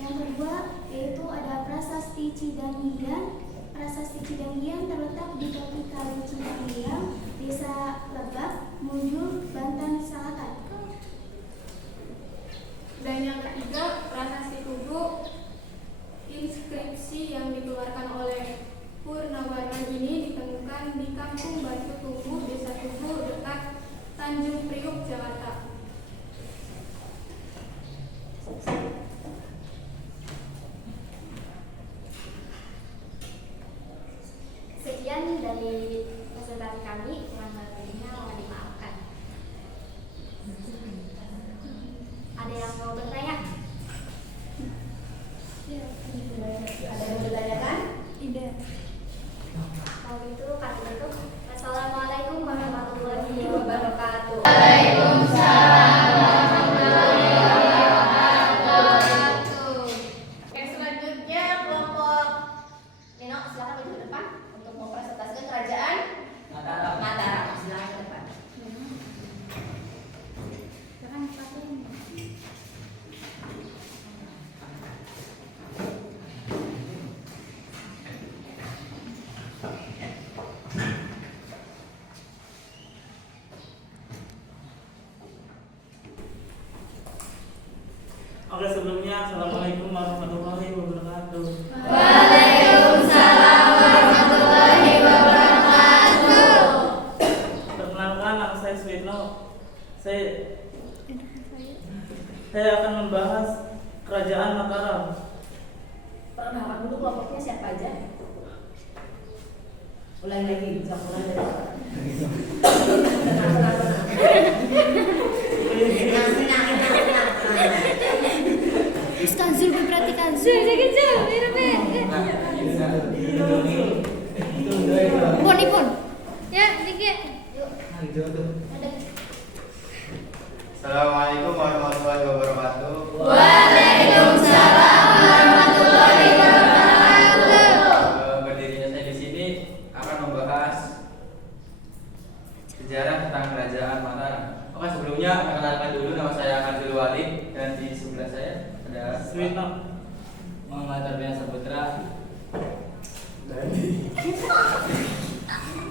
Yang kedua yaitu ada Prasasti Cidanggian. Prasasti Cidanggian terletak di tepi Kali Cidanggian, Desa Lebak, Mujur, Banten Selatan. Dan yang ketiga, Prasasti Tugu. Inskripsi yang dikeluarkan oleh Purnawarman ini ditemukan di Kampung Batu Tugu, Desa Tugu, dekat Tanjung Priuk, Jakarta. Sekian dari presentasi kami, kurang lebihnya mohon dimaafkan. Ada yang mau bertanya? Ada yang mau ditanyakan? Tidak. Kalau gitu kami tutup. Assalamualaikum warahmatullahi wabarakatuh. Oke, selanjutnya kelompok Nino, silakan maju ke depan untuk mempresentasikan kerajaan Mataram. Silakan ke depan. Oke, sebelumnya Assalamualaikum warahmatullahi wabarakatuh. Waalaikumsalam warahmatullahi wabarakatuh. Perkenalkan, nama saya Sweetno. Saya akan membahas Kerajaan Mataram. Perkenalkan dulu kelompoknya siapa aja? Ulang lagi, bisa ulang dari awal. Ustaz Zul diperhatikan. Zul, Pon. Ya, dikit. Assalamualaikum warahmatullahi wabarakatuh. Waalaikumsalam warahmatullahi wabarakatuh. Berdirinya saya di sini akan membahas sejarah tentang Kerajaan Mataram. Oke, sebelumnya perkenalkan dulu, nama saya Azul Walid dan di sebelah saya ada Sweetno. Muhammad Arbian Saputra.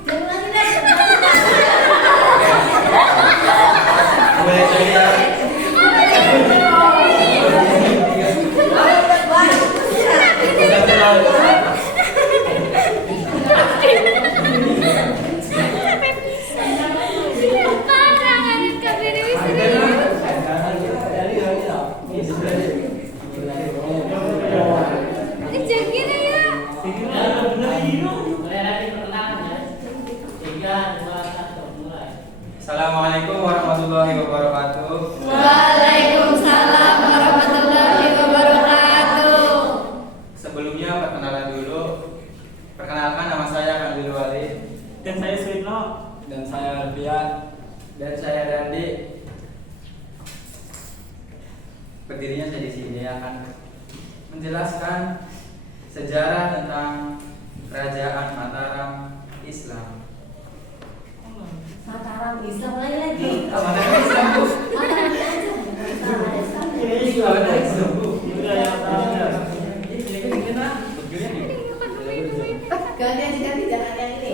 Jangan lagi deh. Boleh saya Assalamualaikum warahmatullahi wabarakatuh. Waalaikumsalam warahmatullahi wabarakatuh. Sebelumnya perkenalan dulu. Perkenalkan, nama saya Azul Walid Dan saya Sweetno. dan saya Arbian dan saya Randi. Berdirinya saya di sini akan menjelaskan sejarah tentang Kerajaan Mataram Islam. Mataram Islam lagi. Mataram Islam, Bu. Mataram aja. Mataram Islam. Mataram Islam, Bu. Juga yang terakhir. Ganti jangan yang ini.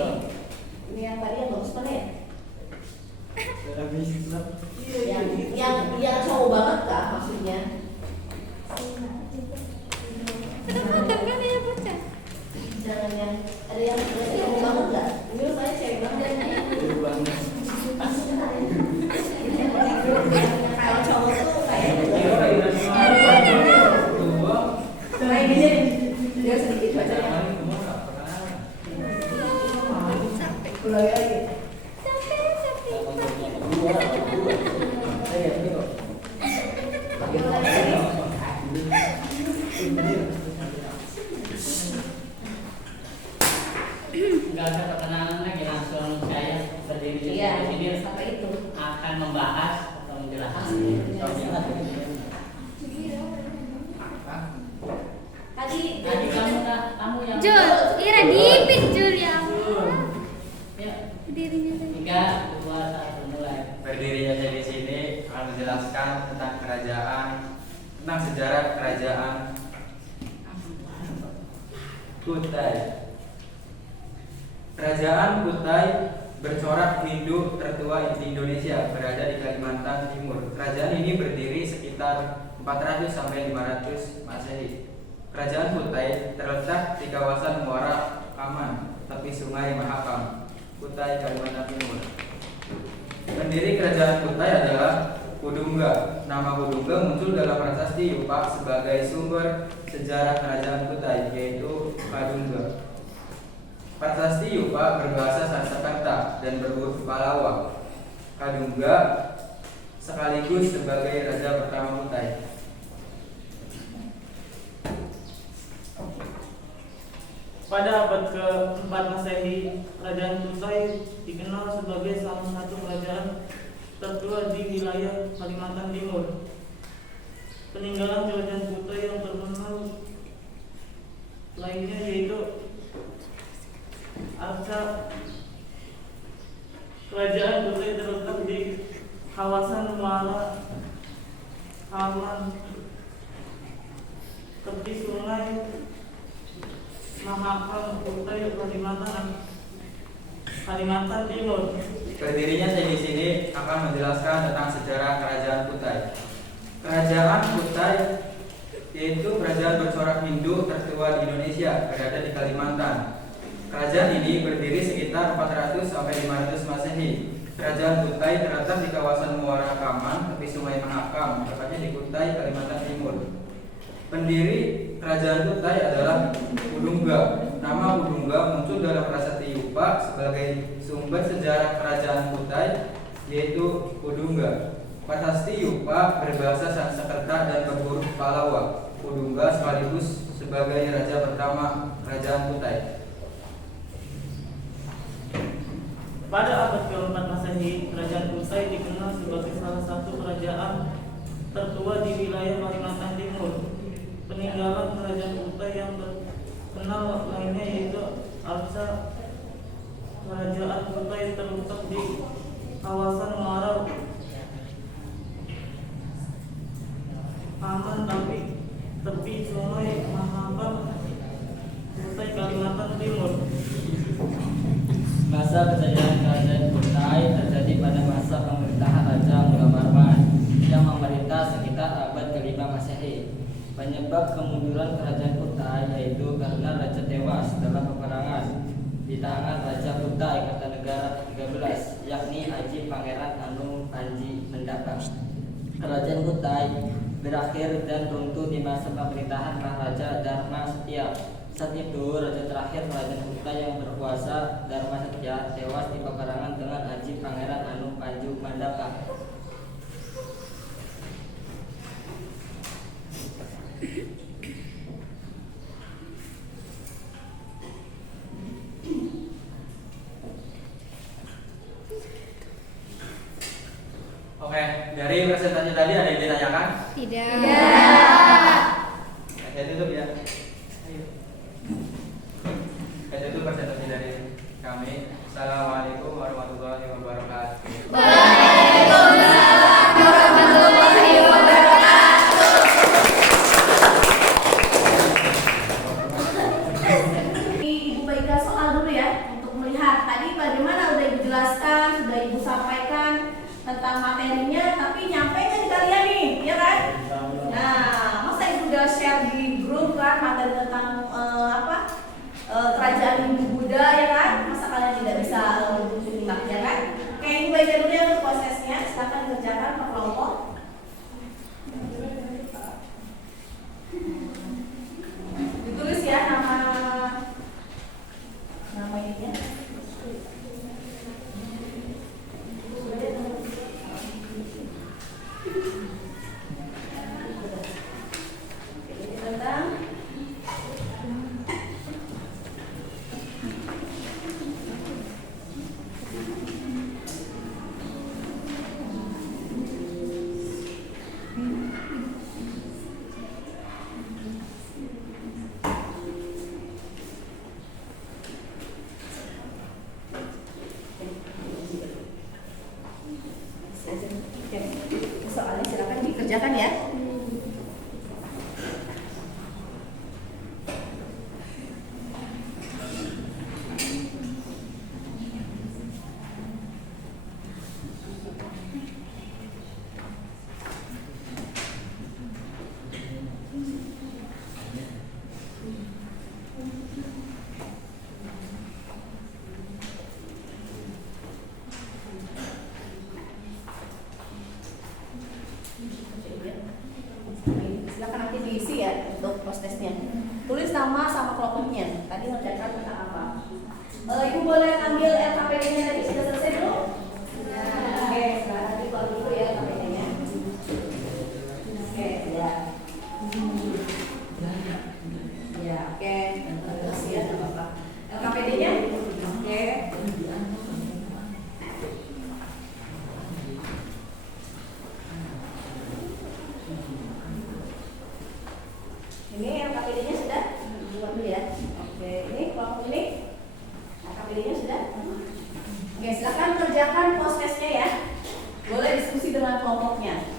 Ini yang tadi yang bagus banget. Yang cowok banget kah maksudnya? Jangan yang ada yang cowok banget nggak? Ini saya cewek banget. Kalau cowok tuh kayak kayak dia sedikit wajahnya. Ulangi lagi. Enggak ada perkenalan lagi, langsung saya berdiri di Iya, sini sampai itu. akan membahas atau menjelaskan. Tadi Kamu yang Jul, Ira dipit Jul ya Allah. Ya, Dirinya tadi. 3, 2, 1 mulai. Berdirinya saya di sini akan menjelaskan tentang sejarah kerajaan Kutai. Kerajaan Kutai bercorak Hindu tertua di Indonesia, berada di Kalimantan Timur. Kerajaan ini berdiri sekitar 400 sampai 500 Masehi. Kerajaan Kutai terletak di kawasan Muara Aman, tepi Sungai Mahakam, Kutai, Kalimantan Timur. Pendiri Kerajaan Kutai adalah Kudungga. Nama Kudungga muncul dalam prasasti Yupa sebagai sumber sejarah Kerajaan Kutai, yaitu Kadungga. Prasasti Yupa berbahasa Sanskerta dan berhuruf Palawa. Kadungga sekaligus sebagai raja pertama Kutai. Pada abad ke-4 Masehi, Kerajaan Kutai dikenal sebagai salah satu kerajaan tertua di wilayah Kalimantan Timur. Peninggalan Kerajaan Kutai yang terkenal lainnya yaitu arca. Kerajaan Kutai terletak di kawasan Muara Aman, tepi Sungai Mahakam, Kutai, Kalimantan Timur. Berdirinya saya di sini akan menjelaskan tentang sejarah Kerajaan Kutai. Kerajaan Kerajaan Kutai yaitu kerajaan bercorak Hindu tertua di Indonesia, berada di Kalimantan. Kerajaan ini berdiri sekitar 400 sampai 500 Masehi. Kerajaan Kutai terletak di kawasan Muara Kaman, tepi Sungai Mahakam, tepatnya di Kutai, Kalimantan Timur. Pendiri kerajaan Kutai adalah Udungga. Nama Udungga muncul dalam prasasti Yupa sebagai sumber sejarah kerajaan Kutai, yaitu Udungga. Prasasti Yupa berbahasa Sanskerta dan berhuruf Palawa. Udungga sekaligus sebagai raja pertama kerajaan Kutai. Pada abad ke-4 Masehi, kerajaan Kutai dikenal sebagai salah satu kerajaan tertua di wilayah Kalimantan Timur. Peninggalan kerajaan Kutai yang terkenal lainnya yaitu Arca. Kerajaan Kutai terletak di kawasan Muara Kaman, tepi Sungai Mahakam, Kutai, Kalimantan Timur. Masa kejayaan kerajaan Kutai terjadi pada masa pemerintahan Raja Mulawarman yang memerintah sekitar abad ke-5 Masehi. Penyebab kemunduran kerajaan Kutai yaitu karena raja tewas dalam peperangan di tangan Raja Kutai Kartanegara ke-13, yakni Aji Pangeran Anu Panji Mendapa. Kerajaan Kutai berakhir dan runtuh di masa pemerintahan Maharaja Dharma Setia. Saat itu raja terakhir kerajaan Kutai yang berkuasa, Dharma Setia, tewas di peperangan dengan Aji Pangeran Anu Panju Mandapa. Oke, dari presentasi tadi ada yang ditanyakan? Tidak. Saya tutup ya. Ayo. Saya tutup presentasi dari kami. Assalamualaikum warahmatullahi wabarakatuh. Waalaikumsalam warahmatullahi wabarakatuh. Ibu bagikan soal dulu ya untuk melihat tadi bagaimana udah Ibu jelaskan, sudah Ibu sampaikan tentang materinya, tapi nyampe nggak di kalian nih, ya kan? Nah, masa Ibu udah share di grup kan materi tentang kerajaan Hindu Buddha, ya kan? Masa kalian tidak bisa menyimak, ya kan? Oke, Ibu baca dulu ya untuk prosesnya, silakan dikerjakan per kelompok. Ditulis ya nama ininya. Tentang soalnya silakan dikerjakan ya. Silakan nanti diisi ya untuk prosesnya. Tulis nama sama kelompoknya. Tadi ngerjakan tentang apa? Ibu boleh ambil LKPD-nya tadi sudah selesai dulu? Oke, sekarang nanti kalau dulu ya LKPD-nya. Oke, ya. Ya, oke. Terus ya, nggak apa-apa. LKPD-nya? Oke. Ini LKPD-nya sudah? Buat dulu ya. Oke, ini kelompok ini LKPD-nya sudah? Oke, silakan kerjakan prosesnya ya. Boleh diskusi dengan kelompoknya.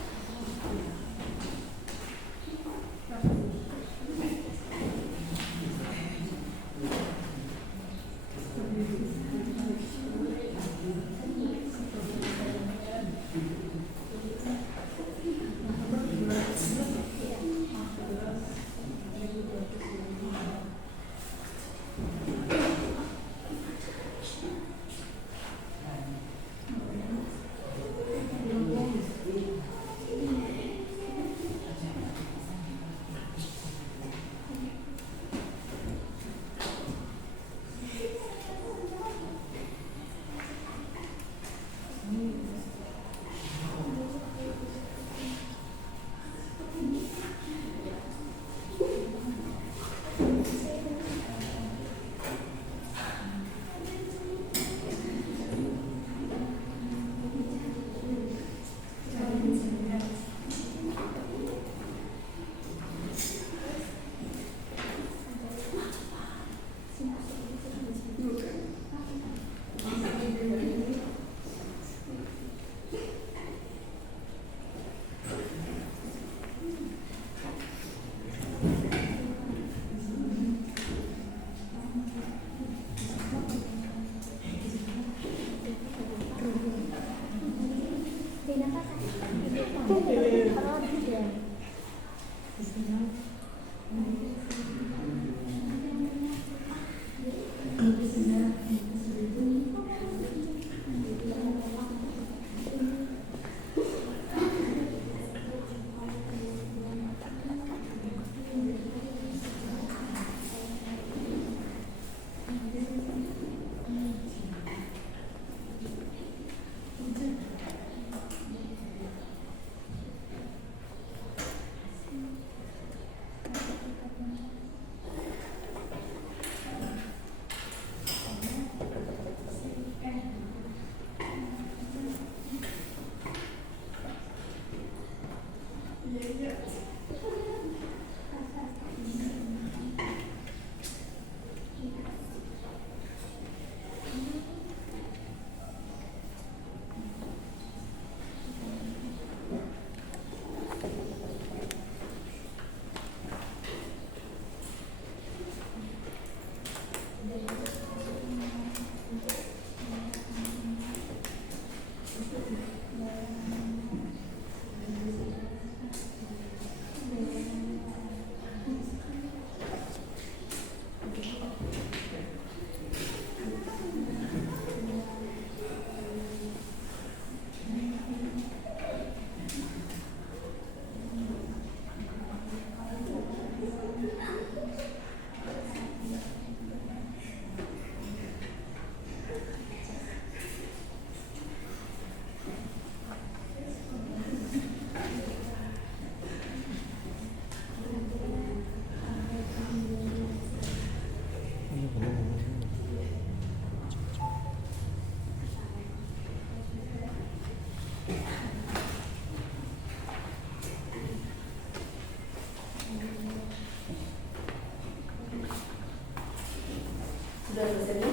Sudah selesai Bu?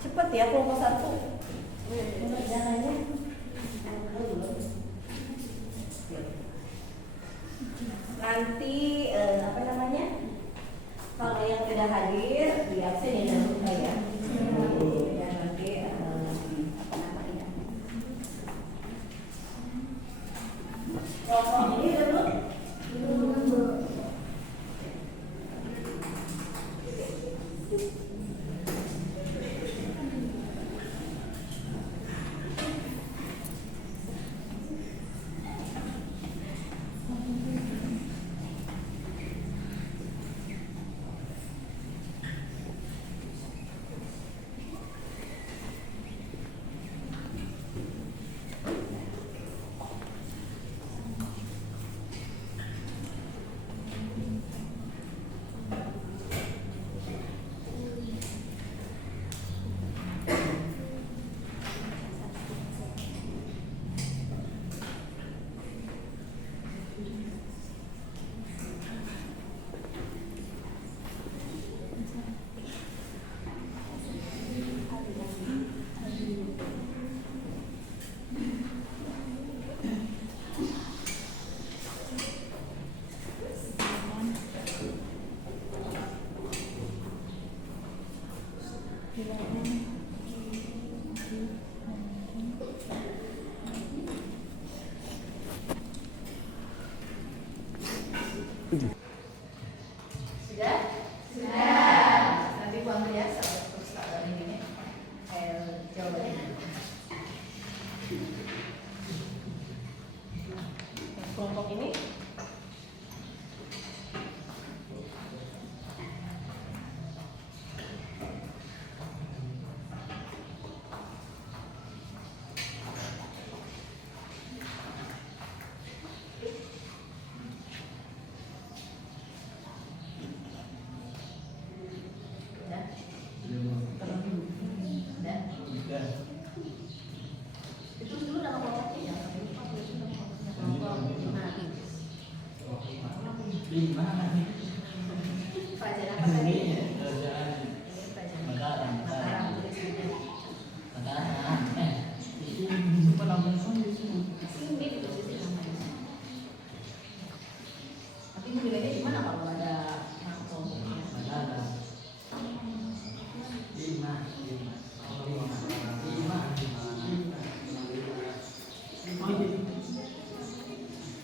Cepet ya kelompok 1 pengerjaannya. Nanti apa namanya? Kalau yang tidak hadir di absen ya jangan lupa ya. Ya nanti apa namanya? Kelompok ini dulu. Sudah? Sudah. Nanti Bu ambil ya sahabat ini jawabannya. Kelompok ini itu dulu nama kelompoknya ya. Pelajaran apa tadi? Tapi nilainya gimana kalau ada nama kelompoknya?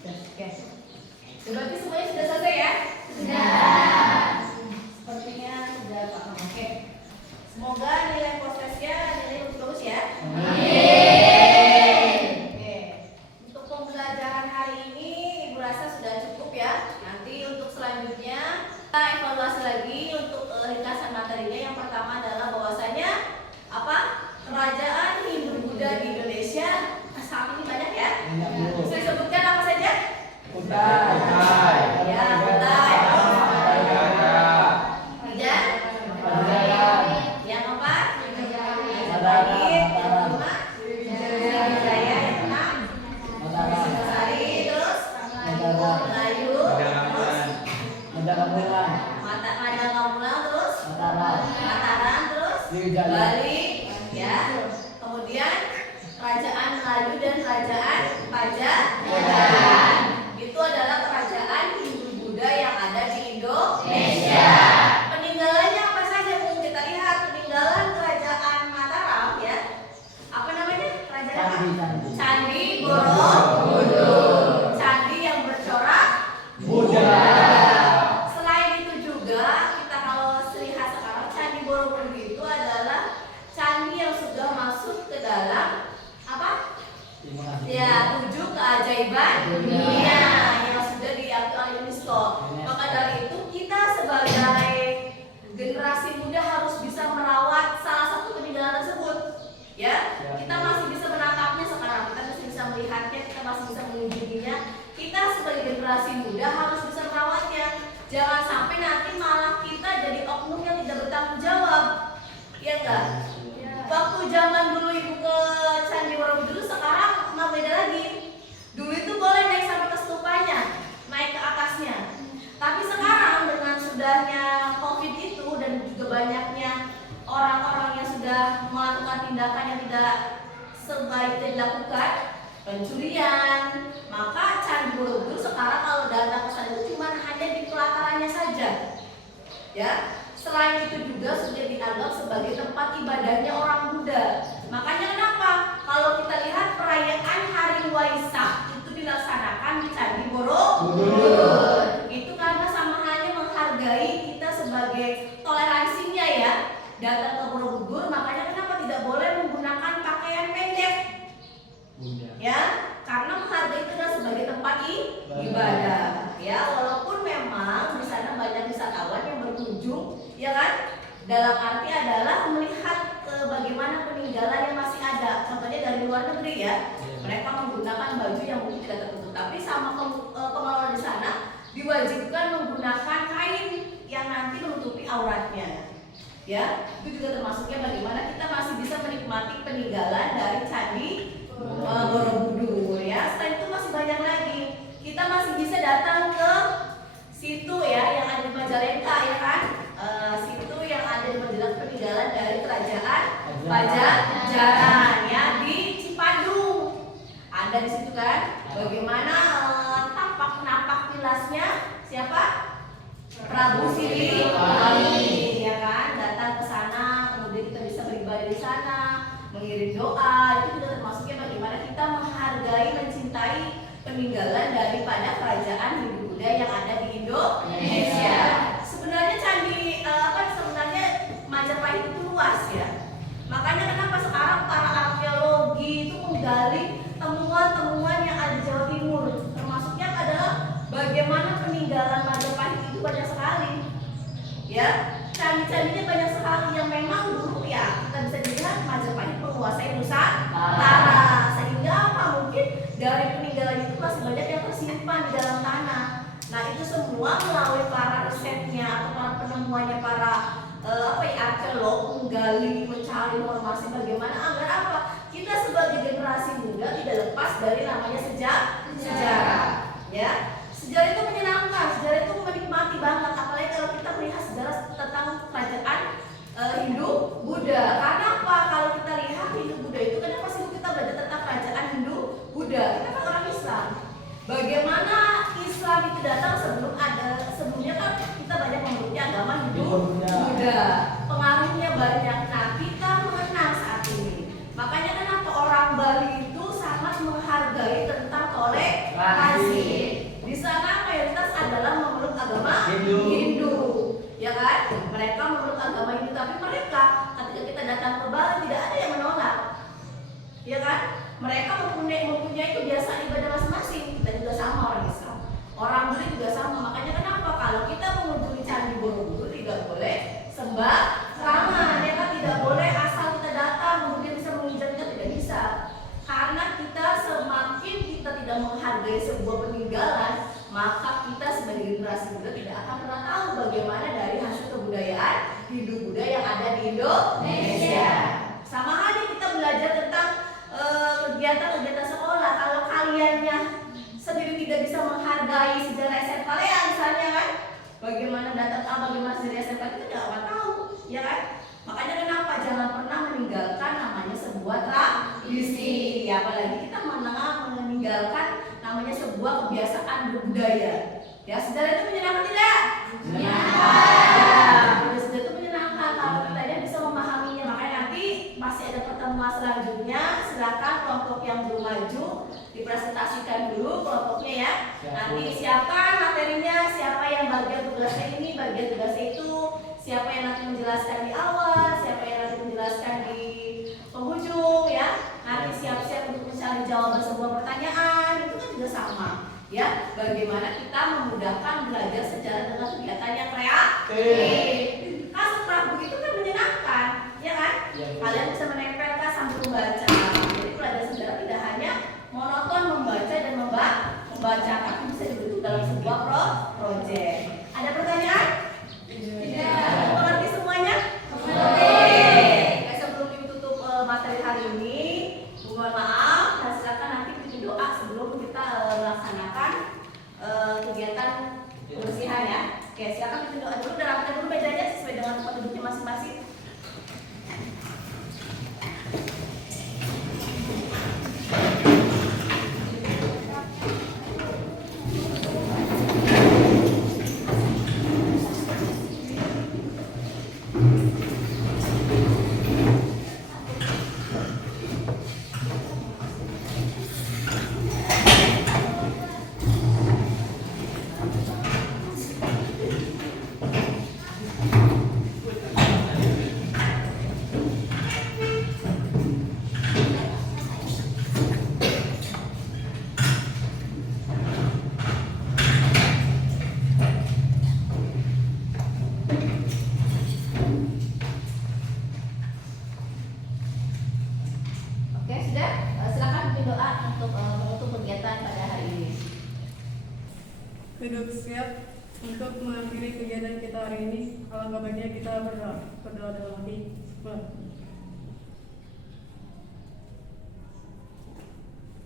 Oke. Berarti semuanya sudah selesai ya? Melayu dan kerajaan Pajajaran. Itu adalah kerajaan Hindu-Buddha yang ada di Indonesia. Peninggalannya apa saja? Kita lihat peninggalan kerajaan Mataram ya. Apa namanya? Kerajaan apa? Candi Borobudur. Candi yang bercorak Buddha. Selain itu juga kita kalau lihat sekarang Candi Borobudur itu adalah candi yang sudah masuk ke dalam apa? Ya, 7 keajaiban dunia yang sudah diakui oleh UNESCO. Maka dari itu kita sebagai generasi muda harus bisa merawat salah satu peninggalan tersebut. Ya, kita masih bisa menatapnya sekarang, kita masih bisa melihatnya, kita masih bisa mengunjunginya. Kita sebagai generasi muda harus bisa merawatnya. Jangan sampai nanti malah kita jadi oknum yang tidak bertanggung jawab. Iya enggak? Waktu zaman dulu ibu ke Candi Borobudur, sekarang nggak beda lagi. Dulu itu boleh naik sampai ke stupanya, naik ke atasnya. Tapi sekarang dengan sudahnya COVID itu dan juga banyaknya orang-orang yang sudah melakukan tindakan yang tidak sebaiknya dilakukan, pencurian, maka Candi Borobudur sekarang kalau datang ke sana itu cuma hanya di pelatarannya saja. Ya. Selain itu juga sudah dianggap sebagai tempat ibadahnya orang Buddha. Makanya kenapa? Kalau kita lihat perayaan Hari Waisak itu dilaksanakan di Candi Borobudur. Itu karena sama halnya menghargai kita sebagai toleransinya ya. Datang ke Borobudur, makanya kenapa tidak boleh menggunakan pakaian pendek? Ya, karena menghargai itu adalah sebagai tempat ibadah. Ya, walaupun memang di sana banyak wisatawan yang berkunjung, ya kan? Dalam arti adalah melihat bagaimana peninggalan yang masih ada. Contohnya dari luar negeri ya, mereka menggunakan baju yang mungkin tidak tertutup. Tapi sama pengelola di sana diwajibkan menggunakan kain yang nanti menutupi auratnya. Ya, itu juga termasuknya bagaimana kita masih bisa menikmati peninggalan dari Candi Borobudur. Ya, selain itu masih banyak lagi. Kita masih bisa datang ke situ ya yang ada di Majalengka ya kan? Situ yang ada di Majalengka peninggalan dari kerajaan Pajajaran ya di Cipadung. Ada di situ kan? Bagaimana tapak tilasnya siapa? Prabu Siliwangi ya kan? Datang ke sana, kemudian kita bisa beribadah di sana, mengirim doa. Itu juga termasuknya bagaimana kita menghargai, mencintai peninggalan daripada kerajaan Hindu-Buddha yang ada di Indonesia. Sebenarnya sebenarnya Majapahit itu luas ya. Makanya kenapa sekarang para arkeologi itu menggali temuan-temuan yang ada di Jawa Timur. Termasuknya adalah bagaimana peninggalan Majapahit itu banyak sekali. Ya, candi-candinya banyak sekali yang memang dulu ya kita bisa dilihat Majapahit menguasai Nusantara. Sehingga apa? Mungkin dari peninggalan itu masih banyak yang tersimpan di dalam tanah. Nah itu semua melalui para risetnya atau para penemuannya para arkeolog menggali, mencari informasi bagaimana agar apa? Kita sebagai generasi muda tidak lepas dari namanya sejarah. Ya, sejarah itu menyenangkan, sejarah itu menikmati banget. Apalagi kalau kita melihat sejarah tentang kerajaan Hindu-Buddha. Karena apa? Kalau kita lihat Hindu-Buddha itu kenapa sih kita belajar tentang kerajaan Hindu-Buddha? Kita kan orang Islam. Bagaimana Islam itu datang sebelumnya kan kita banyak mengikuti agama Hindu-Buddha. Pengaruhnya banyak. Nah, kita mengenal saat ini. Makanya kenapa orang Bali itu sangat menghargai tentang toleransi. Di sana mayoritas adalah memeluk agama Hindu. Ya kan? Mereka memeluk agama Hindu, tapi mereka ketika kita datang ke Bali tidak ada yang menolak. Ya kan? Mereka mempunyai kebiasaan ibadah masing-masing. Kita juga sama orang Islam. Orang Bali juga sama. Makanya kenapa kalau kita mengunjungi Candi Borobudur tidak boleh sembarangan. Ya kan? Tidak boleh asal kita datang kemudian bisa menginjaknya, tidak bisa. Karena kita semakin kita tidak menghargai sebuah peninggalan, maka kita sebagai generasi muda tidak akan pernah tahu bagaimana dari hasil kebudayaan Hindu-Buddha yang ada di Indonesia. Sama halnya kita belajar tentang kegiatan-kegiatan sekolah. Kalau kaliannya sendiri tidak bisa menghargai sejarah SMK ya misalnya kan, bagaimana bagaimana sejarah SMK itu tidak akan tahu, ya kan? Makanya kenapa jangan pernah meninggalkan namanya sebuah tradisi, apalagi meninggalkan namanya sebuah kebiasaan berbudaya. Ya, sejarah itu menyenangkan tidak? Menyenangkan. Sejarah itu menyenangkan kalau kita bisa memahaminya. Makanya nanti masih ada pertemuan selanjutnya. Silakan kelompok yang belum maju dipresentasikan dulu kelompoknya ya. Nanti siapa materinya, siapa yang bagian tugasnya ini, bagian tugasnya itu, siapa yang nanti menjelaskan di awal, siapa yang nanti menjelaskan di penghujung ya. Nanti siap-siap untuk mencari jawaban sebuah pertanyaan, itu kan juga sama ya. Bagaimana kita memudahkan belajar sejarah dengan kegiatan yang kreatif. Kasus Prabu itu kan menyenangkan, ya kan? Kalian bisa menempelkan sambil membaca. Jadi belajar sejarah tidak hanya monoton membaca dan membaca, tapi bisa dibentuk dalam sebuah proyek. Ada pertanyaan? Tidak. Mengerti semuanya? Mengerti. Sebelum ditutup materi hari ini, mohon maaf dan silakan nanti bikin doa sebelum kita melaksanakan kegiatan pembersihan ya. Oke, silakan bikin doa dulu dan rapikan dulu mejanya sesuai dengan tempat duduknya masing-masing. Oke, sudah. Silakan bikin doa untuk menutup kegiatan pada hari ini. Duduk siap untuk mengakhiri kegiatan kita hari ini. Alangkah baiknya kita berdoa dalam hati.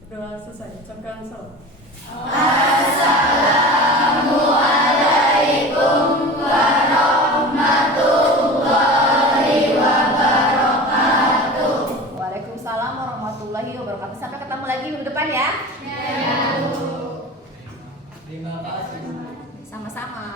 Berdoa selesai. Ucapkan salam. Assalamualaikum warahmatullahi wabarakatuh. Waalaikumsalam warahmatullahi wabarakatuh. Sampai ketemu lagi minggu depan ya. Terima kasih. Sama-sama.